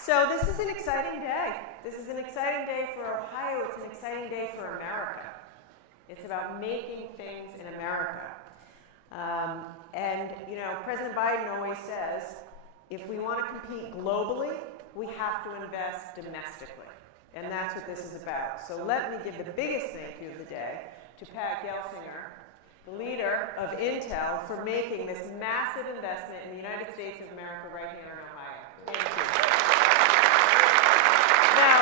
So this is an exciting day. This is an exciting day for Ohio. It's an exciting day for America. It's about making things in America. And, you know, President Biden always says, if we want to compete globally, we have to invest domestically. And that's what this is about. So let me give the biggest thank you of the day to Pat Gelsinger, the leader of Intel, for making this massive investment in the United States of America right here in Ohio. Thank you. Now,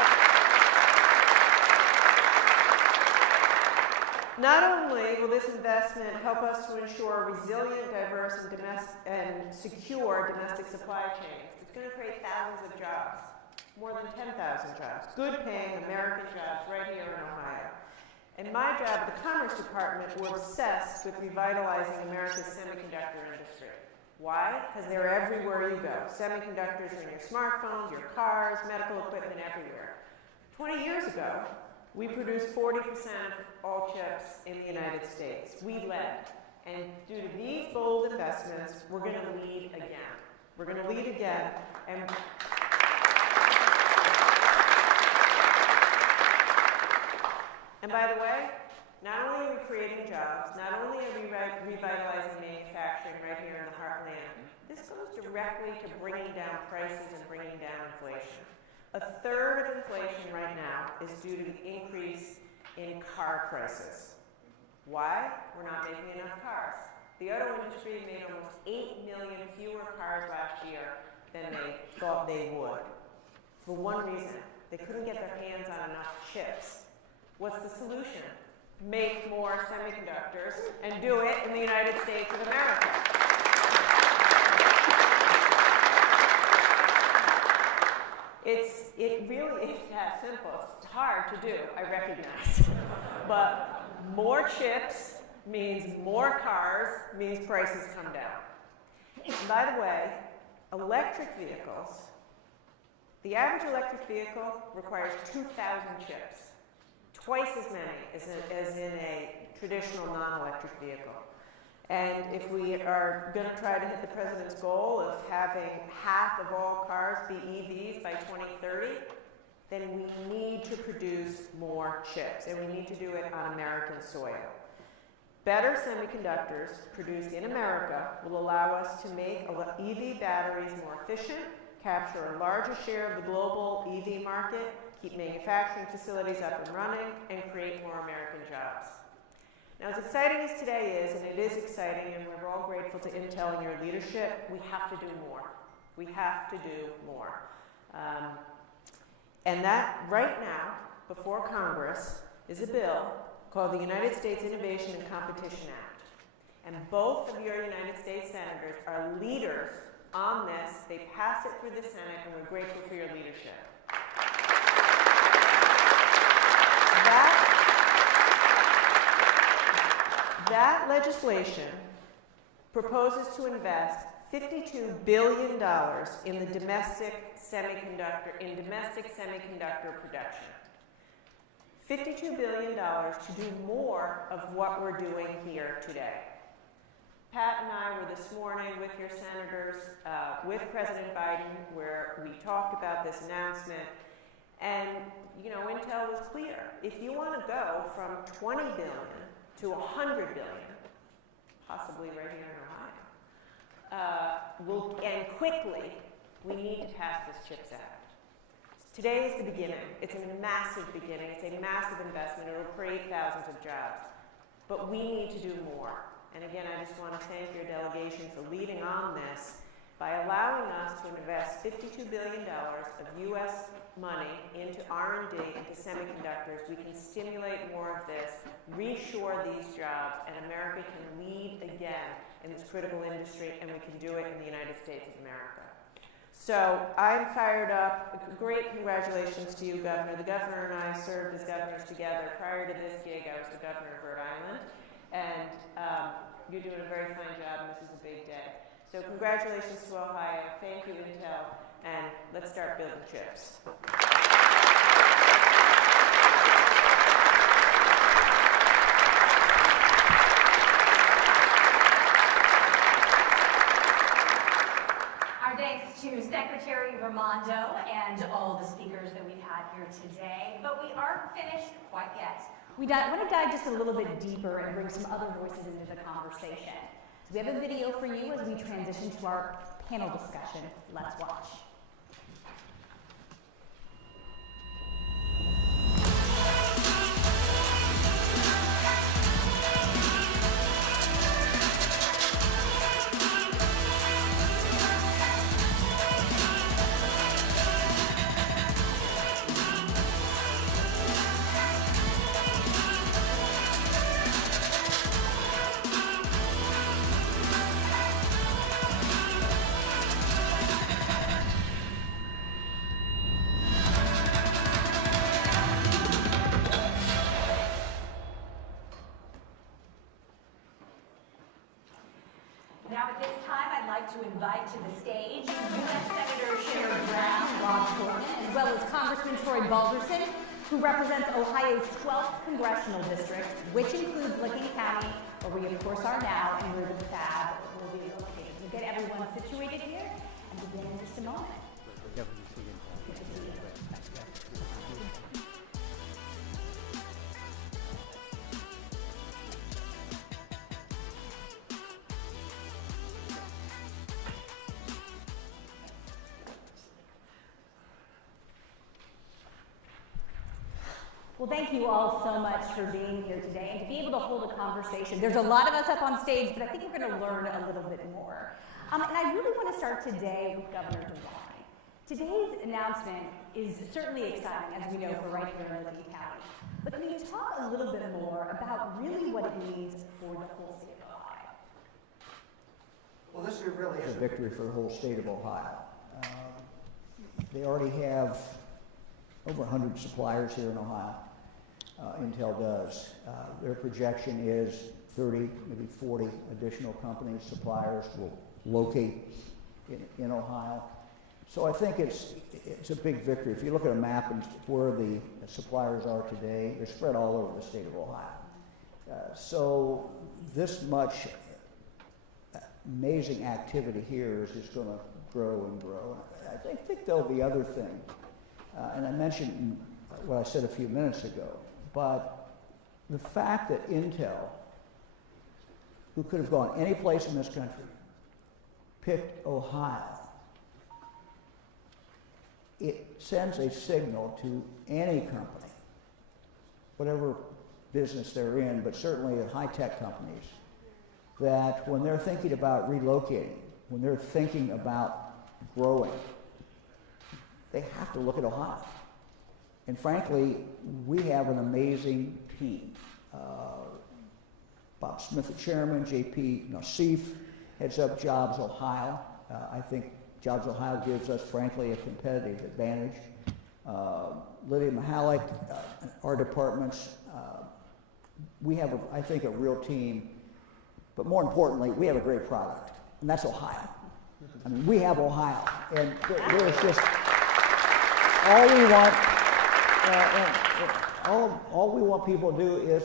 not only will this investment help us to ensure a resilient, diverse, and secure domestic supply chains, it's going to create thousands of jobs. More than 10,000 jobs, good-paying American jobs right here in Ohio. And my job at the Commerce Department, we're obsessed with revitalizing America's semiconductor industry. Why? Because they're everywhere you go. Semiconductors are in your smartphones, your cars, medical equipment, everywhere. 20 years ago, we produced 40% of all chips in the United States. We led. And due to these bold investments, we're going to lead again. We're going to lead again. And by the way, not only are we creating jobs, not only are we revitalizing manufacturing right here in the heartland, this goes directly to bringing down prices and bringing down inflation. A third of inflation right now is due to the increase in car prices. Why? We're not making enough cars. The auto industry made almost 8 million fewer cars last year than they thought they would. For one reason, they couldn't get their hands on enough chips. What's the solution? Make more semiconductors and do it in the United States of America. It really is that simple. It's hard to do, I recognize. But more chips means more cars, means prices come down. And by the way, electric vehicles, the average electric vehicle requires 2,000 chips, twice as many as in a traditional non-electric vehicle. And if we are going to try to hit the president's goal of having half of all cars be EVs by 2030, then we need to produce more chips, and we need to do it on American soil. Better semiconductors produced in America will allow us to make EV batteries more efficient, capture a larger share of the global EV market, keep manufacturing facilities up and running, and create more American jobs. Now, as exciting as today is, and it is exciting, and we're all grateful to Intel and your leadership, we have to do more. We have to do more. And that, right now, before Congress, is a bill called the United States Innovation and Competition Act. And both of your United States senators are leaders on this. They passed it through the Senate, and we're grateful for your leadership. That legislation proposes to invest $52 billion in the domestic semiconductor production. $52 billion to do more of what we're doing here today. Pat and I were this morning with your senators, with President Biden, where we talked about this announcement. And, you know, Intel was clear. If you want to go from 20 billion to 100 billion, possibly right here in Ohio, and quickly, we need to pass this CHIPS Act. Today is the beginning. It's a massive beginning. It's a massive investment. It will create thousands of jobs. But we need to do more. And again, I just want to thank your delegation for leading on this by allowing us to invest $52 billion of U.S. money into R&D, into semiconductors. We can stimulate more of this, reshore these jobs, and America can lead again in this critical industry, and we can do it in the United States of America. So I'm fired up. Great congratulations to you, Governor. The governor and I served as governors together. Prior to this gig, I was the governor of Rhode Island. And you're doing a very fine job, and this is a big day. So congratulations to Ohio. Thank you, Intel. And let's start building chips. Thanks to Secretary Raimondo and all the speakers that we've had here today, but we aren't finished quite yet. We want to dive just a little bit deeper and bring some other voices into the conversation. So we have a video for you as we transition to our panel discussion. Let's watch. To invite to the stage U.S. Senator Sherrod Brown, Rob Portman, as well as Congressman Troy Balderson, who represents Ohio's 12th congressional district, which includes Licking County, where we of course are now, and where the fab will be located. We'll get everyone situated here and begin in just a moment. Well, thank you all so much for being here today and to be able to hold a conversation. There's a lot of us up on stage, but I think we're going to learn a little bit more. And I really want to start today with Governor DeWine. Today's announcement is certainly exciting, as we know, for right here in Licking County. But can you talk a little bit more about really what it means for the whole state of Ohio? Well, this really is a victory for the whole state of Ohio. They already have over 100 suppliers here in Ohio. Intel does. Their projection is 30, maybe 40 additional companies, suppliers will locate in Ohio. So I think it's a big victory. If you look at a map and where the suppliers are today, they're spread all over the state of Ohio. So this much amazing activity here is just going to grow and grow. I think there'll be other things. And I mentioned what I said a few minutes ago, but the fact that Intel, who could have gone any place in this country, picked Ohio, it sends a signal to any company, whatever business they're in, but certainly the high-tech companies, that when they're thinking about relocating, when they're thinking about growing, they have to look at Ohio. And frankly, we have an amazing team. Bob Smith, the chairman, JP Nassif heads up Jobs Ohio. I think Jobs Ohio gives us, frankly, a competitive advantage. Lydia Mahalik, our departments, we have, I think, a real team. But more importantly, we have a great product, and that's Ohio. I mean, we have Ohio, and there's just all we want. All we want people to do is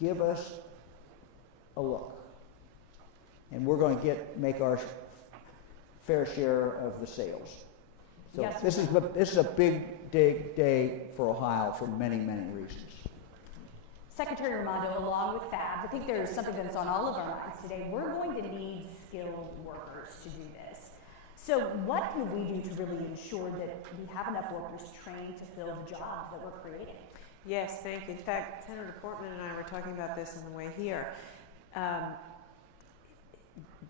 give us a look, and we're going to make our fair share of the sales. So yes, this is a big day for Ohio for many, many reasons. Secretary Raimondo, along with FAB, I think there's something that's on all of our minds today. We're going to need skilled workers to do this. So what can we do to really ensure that we have enough workers trained to fill the jobs that we're creating? Yes, thank you. In fact, Senator Portman and I were talking about this on the way here.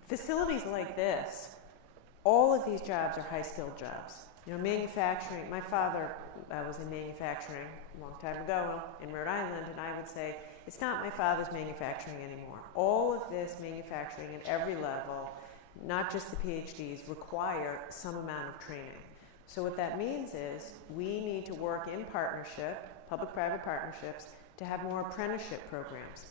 Facilities like this, all of these jobs are high-skilled jobs. You know, manufacturing, my father was in manufacturing a long time ago in Rhode Island, and I would say, it's not my father's manufacturing anymore. All of this manufacturing at every level, not just the PhDs, require some amount of training. So what that means is we need to work in partnership, public-private partnerships, to have more apprenticeship programs.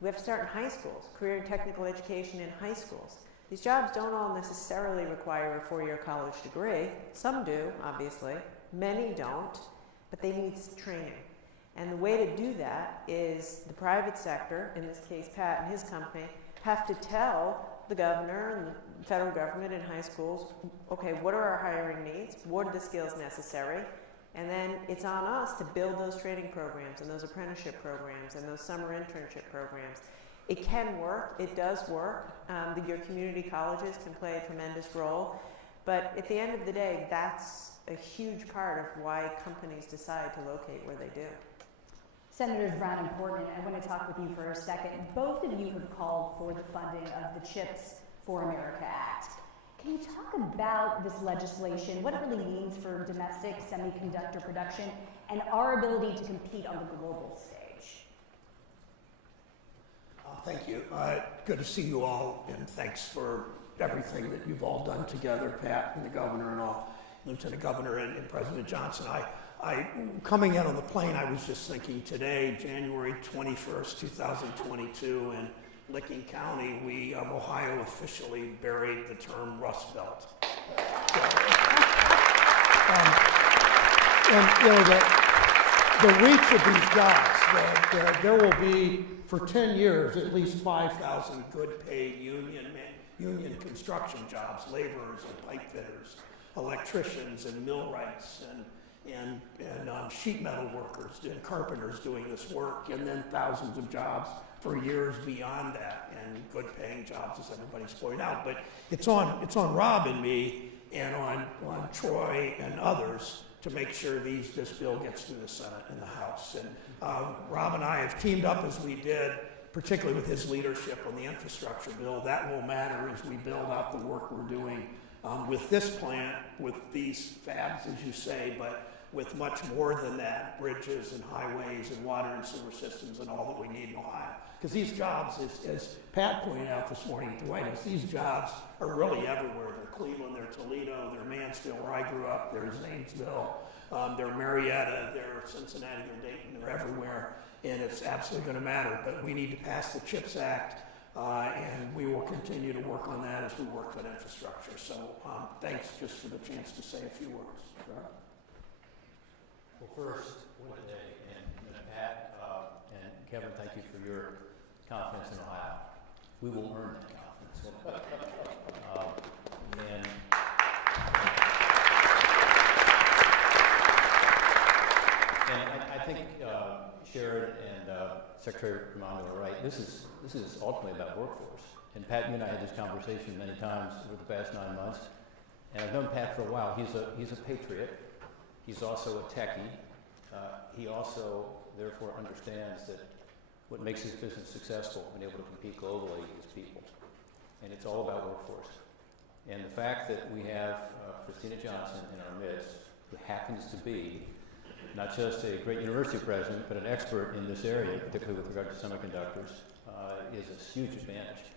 We have to start in high schools, career and technical education in high schools. These jobs don't all necessarily require a four-year college degree. Some do, obviously. Many don't, but they need training. And the way to do that is the private sector, in this case Pat and his company, have to tell the governor and the federal government and high schools, okay, what are our hiring needs? What are the skills necessary? And then it's on us to build those training programs and those apprenticeship programs and those summer internship programs. It can work, it does work. Your community colleges can play a tremendous role. But at the end of the day, that's a huge part of why companies decide to locate where they do. Senators Brown and Portman, I want to talk with you for a second. Both of you have called for the funding of the CHIPS for America Act. Can you talk about this legislation, what it really means for domestic semiconductor production and our ability to compete on the global stage? Thank you. Good to see you all, and thanks for everything that you've all done together, Pat and the governor and all, Lieutenant Governor and President Johnson. I coming in on the plane, I was just thinking today, January 21st, 2022, in Licking County, Ohio officially buried the term Rust Belt. And you know, the reach of these jobs, there will be, for 10 years, at least 5,000 good paid union construction jobs, laborers and pipe fitters, electricians and millwrights and sheet metal workers and carpenters doing this work, and then thousands of jobs for years beyond that, and good paying jobs, as everybody's pointed out. But it's on Rob and me and on Troy and others to make sure this bill gets through the Senate and the House. And Rob and I have teamed up as we did, particularly with his leadership on the infrastructure bill. That will matter as we build out the work we're doing with this plant, with these fabs, as you say, but with much more than that, bridges and highways and water and sewer systems and all that we need in Ohio. Because these jobs, as Pat pointed out this morning at the White House, these jobs are really everywhere. They're Cleveland, they're Toledo, they're Mansfield, where I grew up, they're Zanesville, they're Marietta, they're Cincinnati, they're Dayton, they're everywhere, and it's absolutely going to matter. But we need to pass the CHIPS Act, and we will continue to work on that as we work on infrastructure. So thanks just for the chance to say a few words. Right? Well, first, what a day. And Pat and Kevin, thank you for your confidence in Ohio. We will earn that confidence. And I think Sharon and Secretary Raimondo are right. This is ultimately about workforce. And Pat, you and I had this conversation many times over the past 9 months. And I've known Pat for a while. He's a patriot. He's also a techie. He also, therefore, understands that what makes his business successful and able to compete globally is people. And it's all about workforce. And the fact that we have Christina Johnson in our midst, who happens to be not just a great university president, but an expert in this area, particularly with regard to semiconductors, is a huge advantage.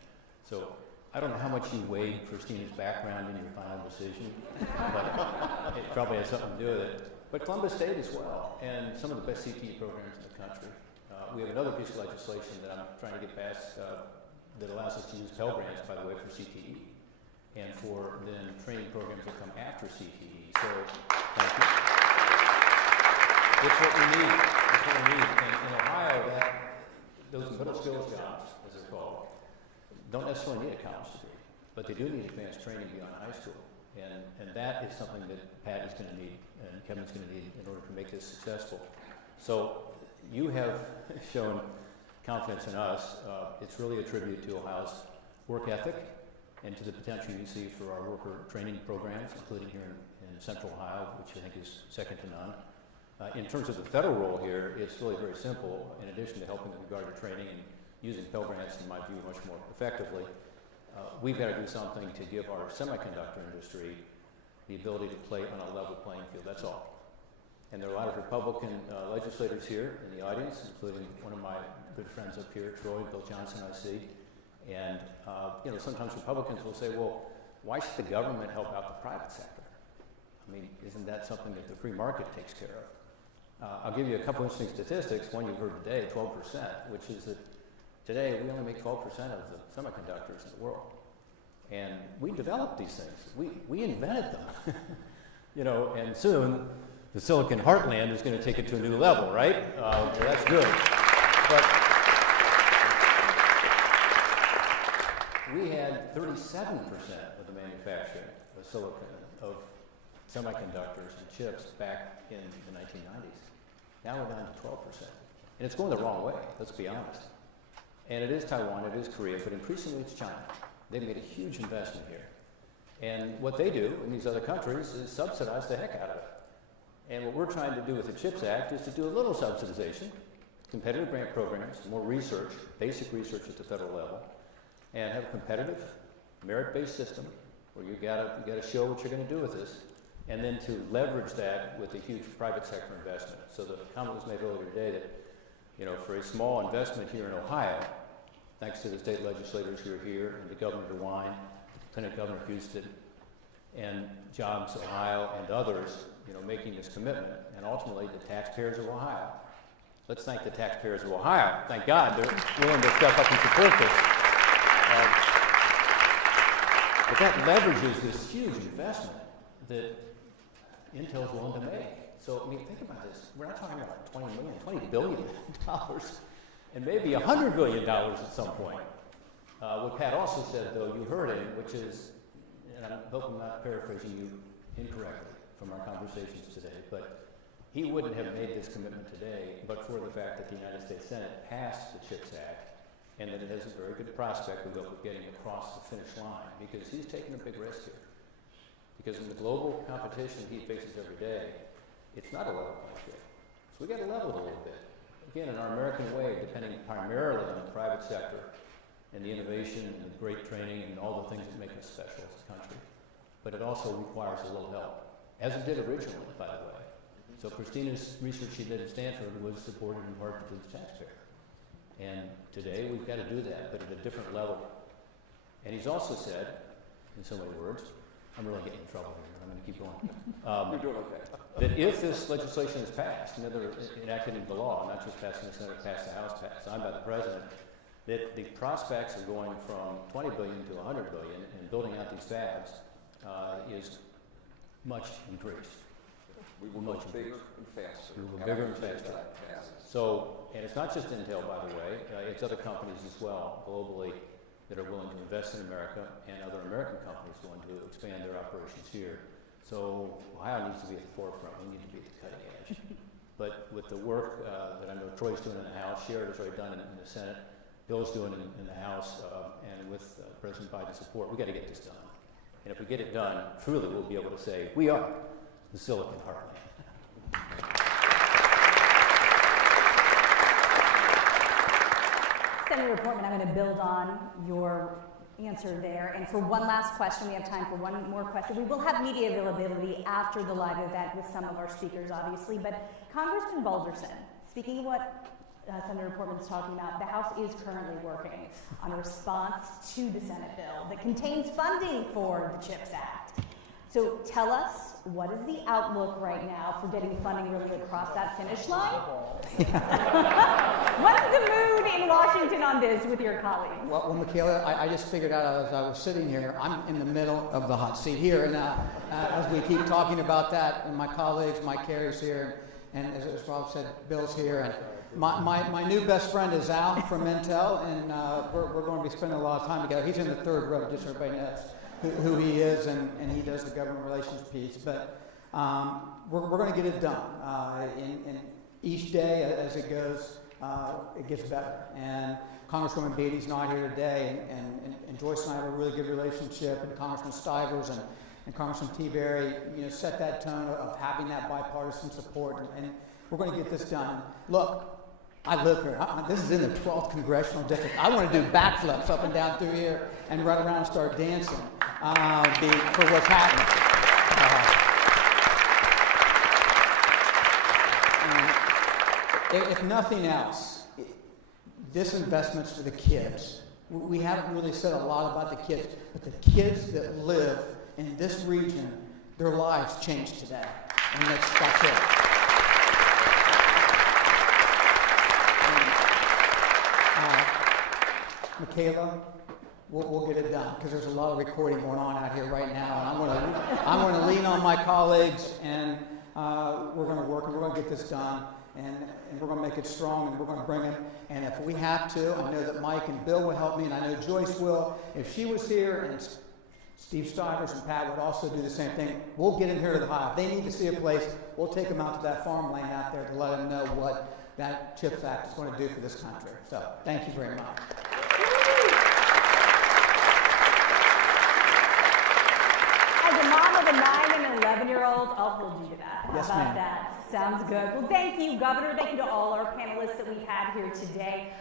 So I don't know how much you weighed Christina's background in your final decision, but it probably has something to do with it. But Columbus State as well, and some of the best CTE programs in the country. We have another piece of legislation that I'm trying to get passed that allows us to use Pell Grants, by the way, for CTE, and for then training programs that come after CTE. So, thank you. It's what we need. It's what we need. And in Ohio, those middle skills jobs, as they're called, don't necessarily need a college degree, but they do need advanced training beyond high school. And that is something that Pat is going to need and Kevin's going to need in order to make this successful. So you have shown confidence in us. It's really a tribute to Ohio's work ethic and to the potential you see for our worker training programs, including here in Central Ohio, which I think is second to none. In terms of the federal role here, it's really very simple. In addition to helping with regard to training and using Pell Grants, in my view, much more effectively, we've got to do something to give our semiconductor industry the ability to play on a level playing field. That's all. And there are a lot of Republican legislators here in the audience, including one of my good friends up here, Troy, Bill Johnson, I see. And sometimes Republicans will say, well, why should the government help out the private sector? I mean, isn't that something that the free market takes care of? I'll give you a couple interesting statistics. One you've heard today, 12%, which is that today we only make 12% of the semiconductors in the world. And we developed these things. We invented them. And soon the Silicon Heartland is going to take it to a new level, right? Well, that's good. But we had 37% of the manufacturing of silicon, of semiconductors and chips back in the 1990s. Now we're down to 12%. And it's going the wrong way, let's be honest. And it is Taiwan, it is Korea, but increasingly it's China. They've made a huge investment here. And what they do in these other countries is subsidize the heck out of it. And what we're trying to do with the CHIPS Act is to do a little subsidization, competitive grant programs, more research, basic research at the federal level, and have a competitive, merit-based system where you gotta show what you're going to do with this, and then to leverage that with a huge private sector investment. So the comment was made earlier today that, for a small investment here in Ohio, thanks to the state legislators who are here, and to Governor DeWine, Lieutenant Governor Houston, and Jobs Ohio, and others, making this commitment, and ultimately the taxpayers of Ohio. Let's thank the taxpayers of Ohio. Thank God they're willing to step up and support this. But that leverages this huge investment that Intel's willing to make. So, think about this. We're not talking about $20 billion, and maybe $100 billion at some point. What Pat also said, though, you heard him, which is, and I hope I'm not paraphrasing you incorrectly from our conversations today, but he wouldn't have made this commitment today but for the fact that the United States Senate passed the CHIPS Act, and that it has a very good prospect, we hope, of getting across the finish line, because he's taking a big risk here. Because in the global competition he faces every day, it's not a level playing field. So we got to level it a little bit. Again, in our American way, depending primarily on the private sector and the innovation and the great training and all the things that make us special as a country. But it also requires a little help, as it did originally, by the way. So Christina's research she did at Stanford was supported in part to the taxpayer. And today we've got to do that, but at a different level. And he's also said, in so many words, I'm really getting in trouble here, I'm going to keep going. You're doing okay. That if this legislation is passed, enacted into law, not just passed in the Senate, passed the House, signed by the President, that the prospects of going from 20 billion to 100 billion and building out these fabs is much increased. We will much bigger and faster. We will bigger and faster. So, and it's not just Intel, by the way, it's other companies as well, globally, that are willing to invest in America, and other American companies willing to expand their operations here. So Ohio needs to be at the forefront. We need to be at the cutting edge. But with the work that I know Troy's doing in the House, Sherrod has already done in the Senate, Bill's doing in the House, and with President Biden's support, we've got to get this done. And if we get it done, truly we'll be able to say, we are the Silicon Heartland. Senator Portman, I'm going to build on your answer there. And for one last question, we have time for one more question. We will have media availability after the live event with some of our speakers, obviously. But Congressman Balderson, speaking of what Senator Portman's talking about, the House is currently working on a response to the Senate bill that contains funding for the CHIPS Act. So tell us, what is the outlook right now for getting funding really across that finish line? What's the mood in Washington on this with your colleagues? Well, Michaela, I just figured out as I was sitting here, I'm in the middle of the hot seat here, and as we keep talking about that, and my colleagues, Mike Carey's here, and as Rob said, Bill's here, and my new best friend is Al from Intel, and we're going to be spending a lot of time together. He's in the third row, just so everybody knows who he is, and he does the government relations piece. But we're going to get it done. In each day as it goes, it gets better. And Congresswoman Beatty's not here today, and Joyce and I have a really good relationship, and Congressman Stivers and Congressman T. Berry, set that tone of having that bipartisan support, and we're going to get this done. Look, I live here. This is in the 12th Congressional District. I want to do backflips up and down through here and run around and start dancing for what's happening. If nothing else, this investment's for the kids. We haven't really said a lot about the kids, but the kids that live in this region, their lives change today. And that's it. Michaela, we'll get it done because there's a lot of recording going on out here right now, and I'm going to lean on my colleagues, and we're going to work, and we're going to get this done, and we're going to make it strong, and we're going to bring it. And if we have to, I know that Mike and Bill will help me, and I know Joyce will. If she was here, and Steve Stivers and Pat would also do the same thing, we'll get them here to the Hive. If they need to see a place, we'll take them out to that farmland out there to let them know what that CHIPS Act is going to do for this country. So thank you very much. As a mom of a 9 and 11-year-old, I'll hold you to that. How Yes, about ma'am. that? Sounds good. Well, thank you, Governor. Thank you to all our panelists that we've had here today.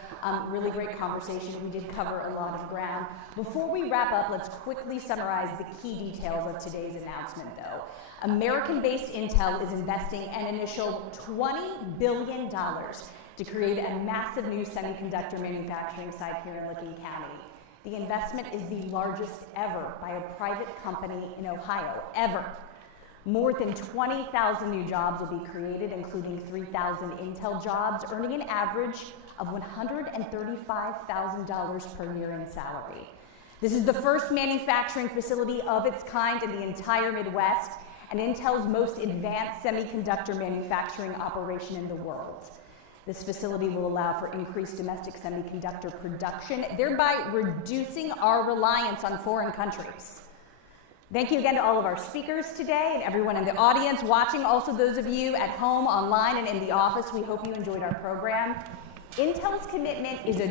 Really great conversation. We did cover a lot of ground. Before we wrap up, let's quickly summarize the key details of today's announcement, though. American-based Intel is investing an initial $20 billion to create a massive new semiconductor manufacturing site here in Licking County. The investment is the largest ever by a private company in Ohio, ever. More than 20,000 new jobs will be created, including 3,000 Intel jobs, earning an average of $135,000 per year in salary. This is the first manufacturing facility of its kind in the entire Midwest, and Intel's most advanced semiconductor manufacturing operation in the world. This facility will allow for increased domestic semiconductor production, thereby reducing our reliance on foreign countries. Thank you again to all of our speakers today and everyone in the audience watching, also those of you at home, online, and in the office. We hope you enjoyed our program. Intel's commitment is a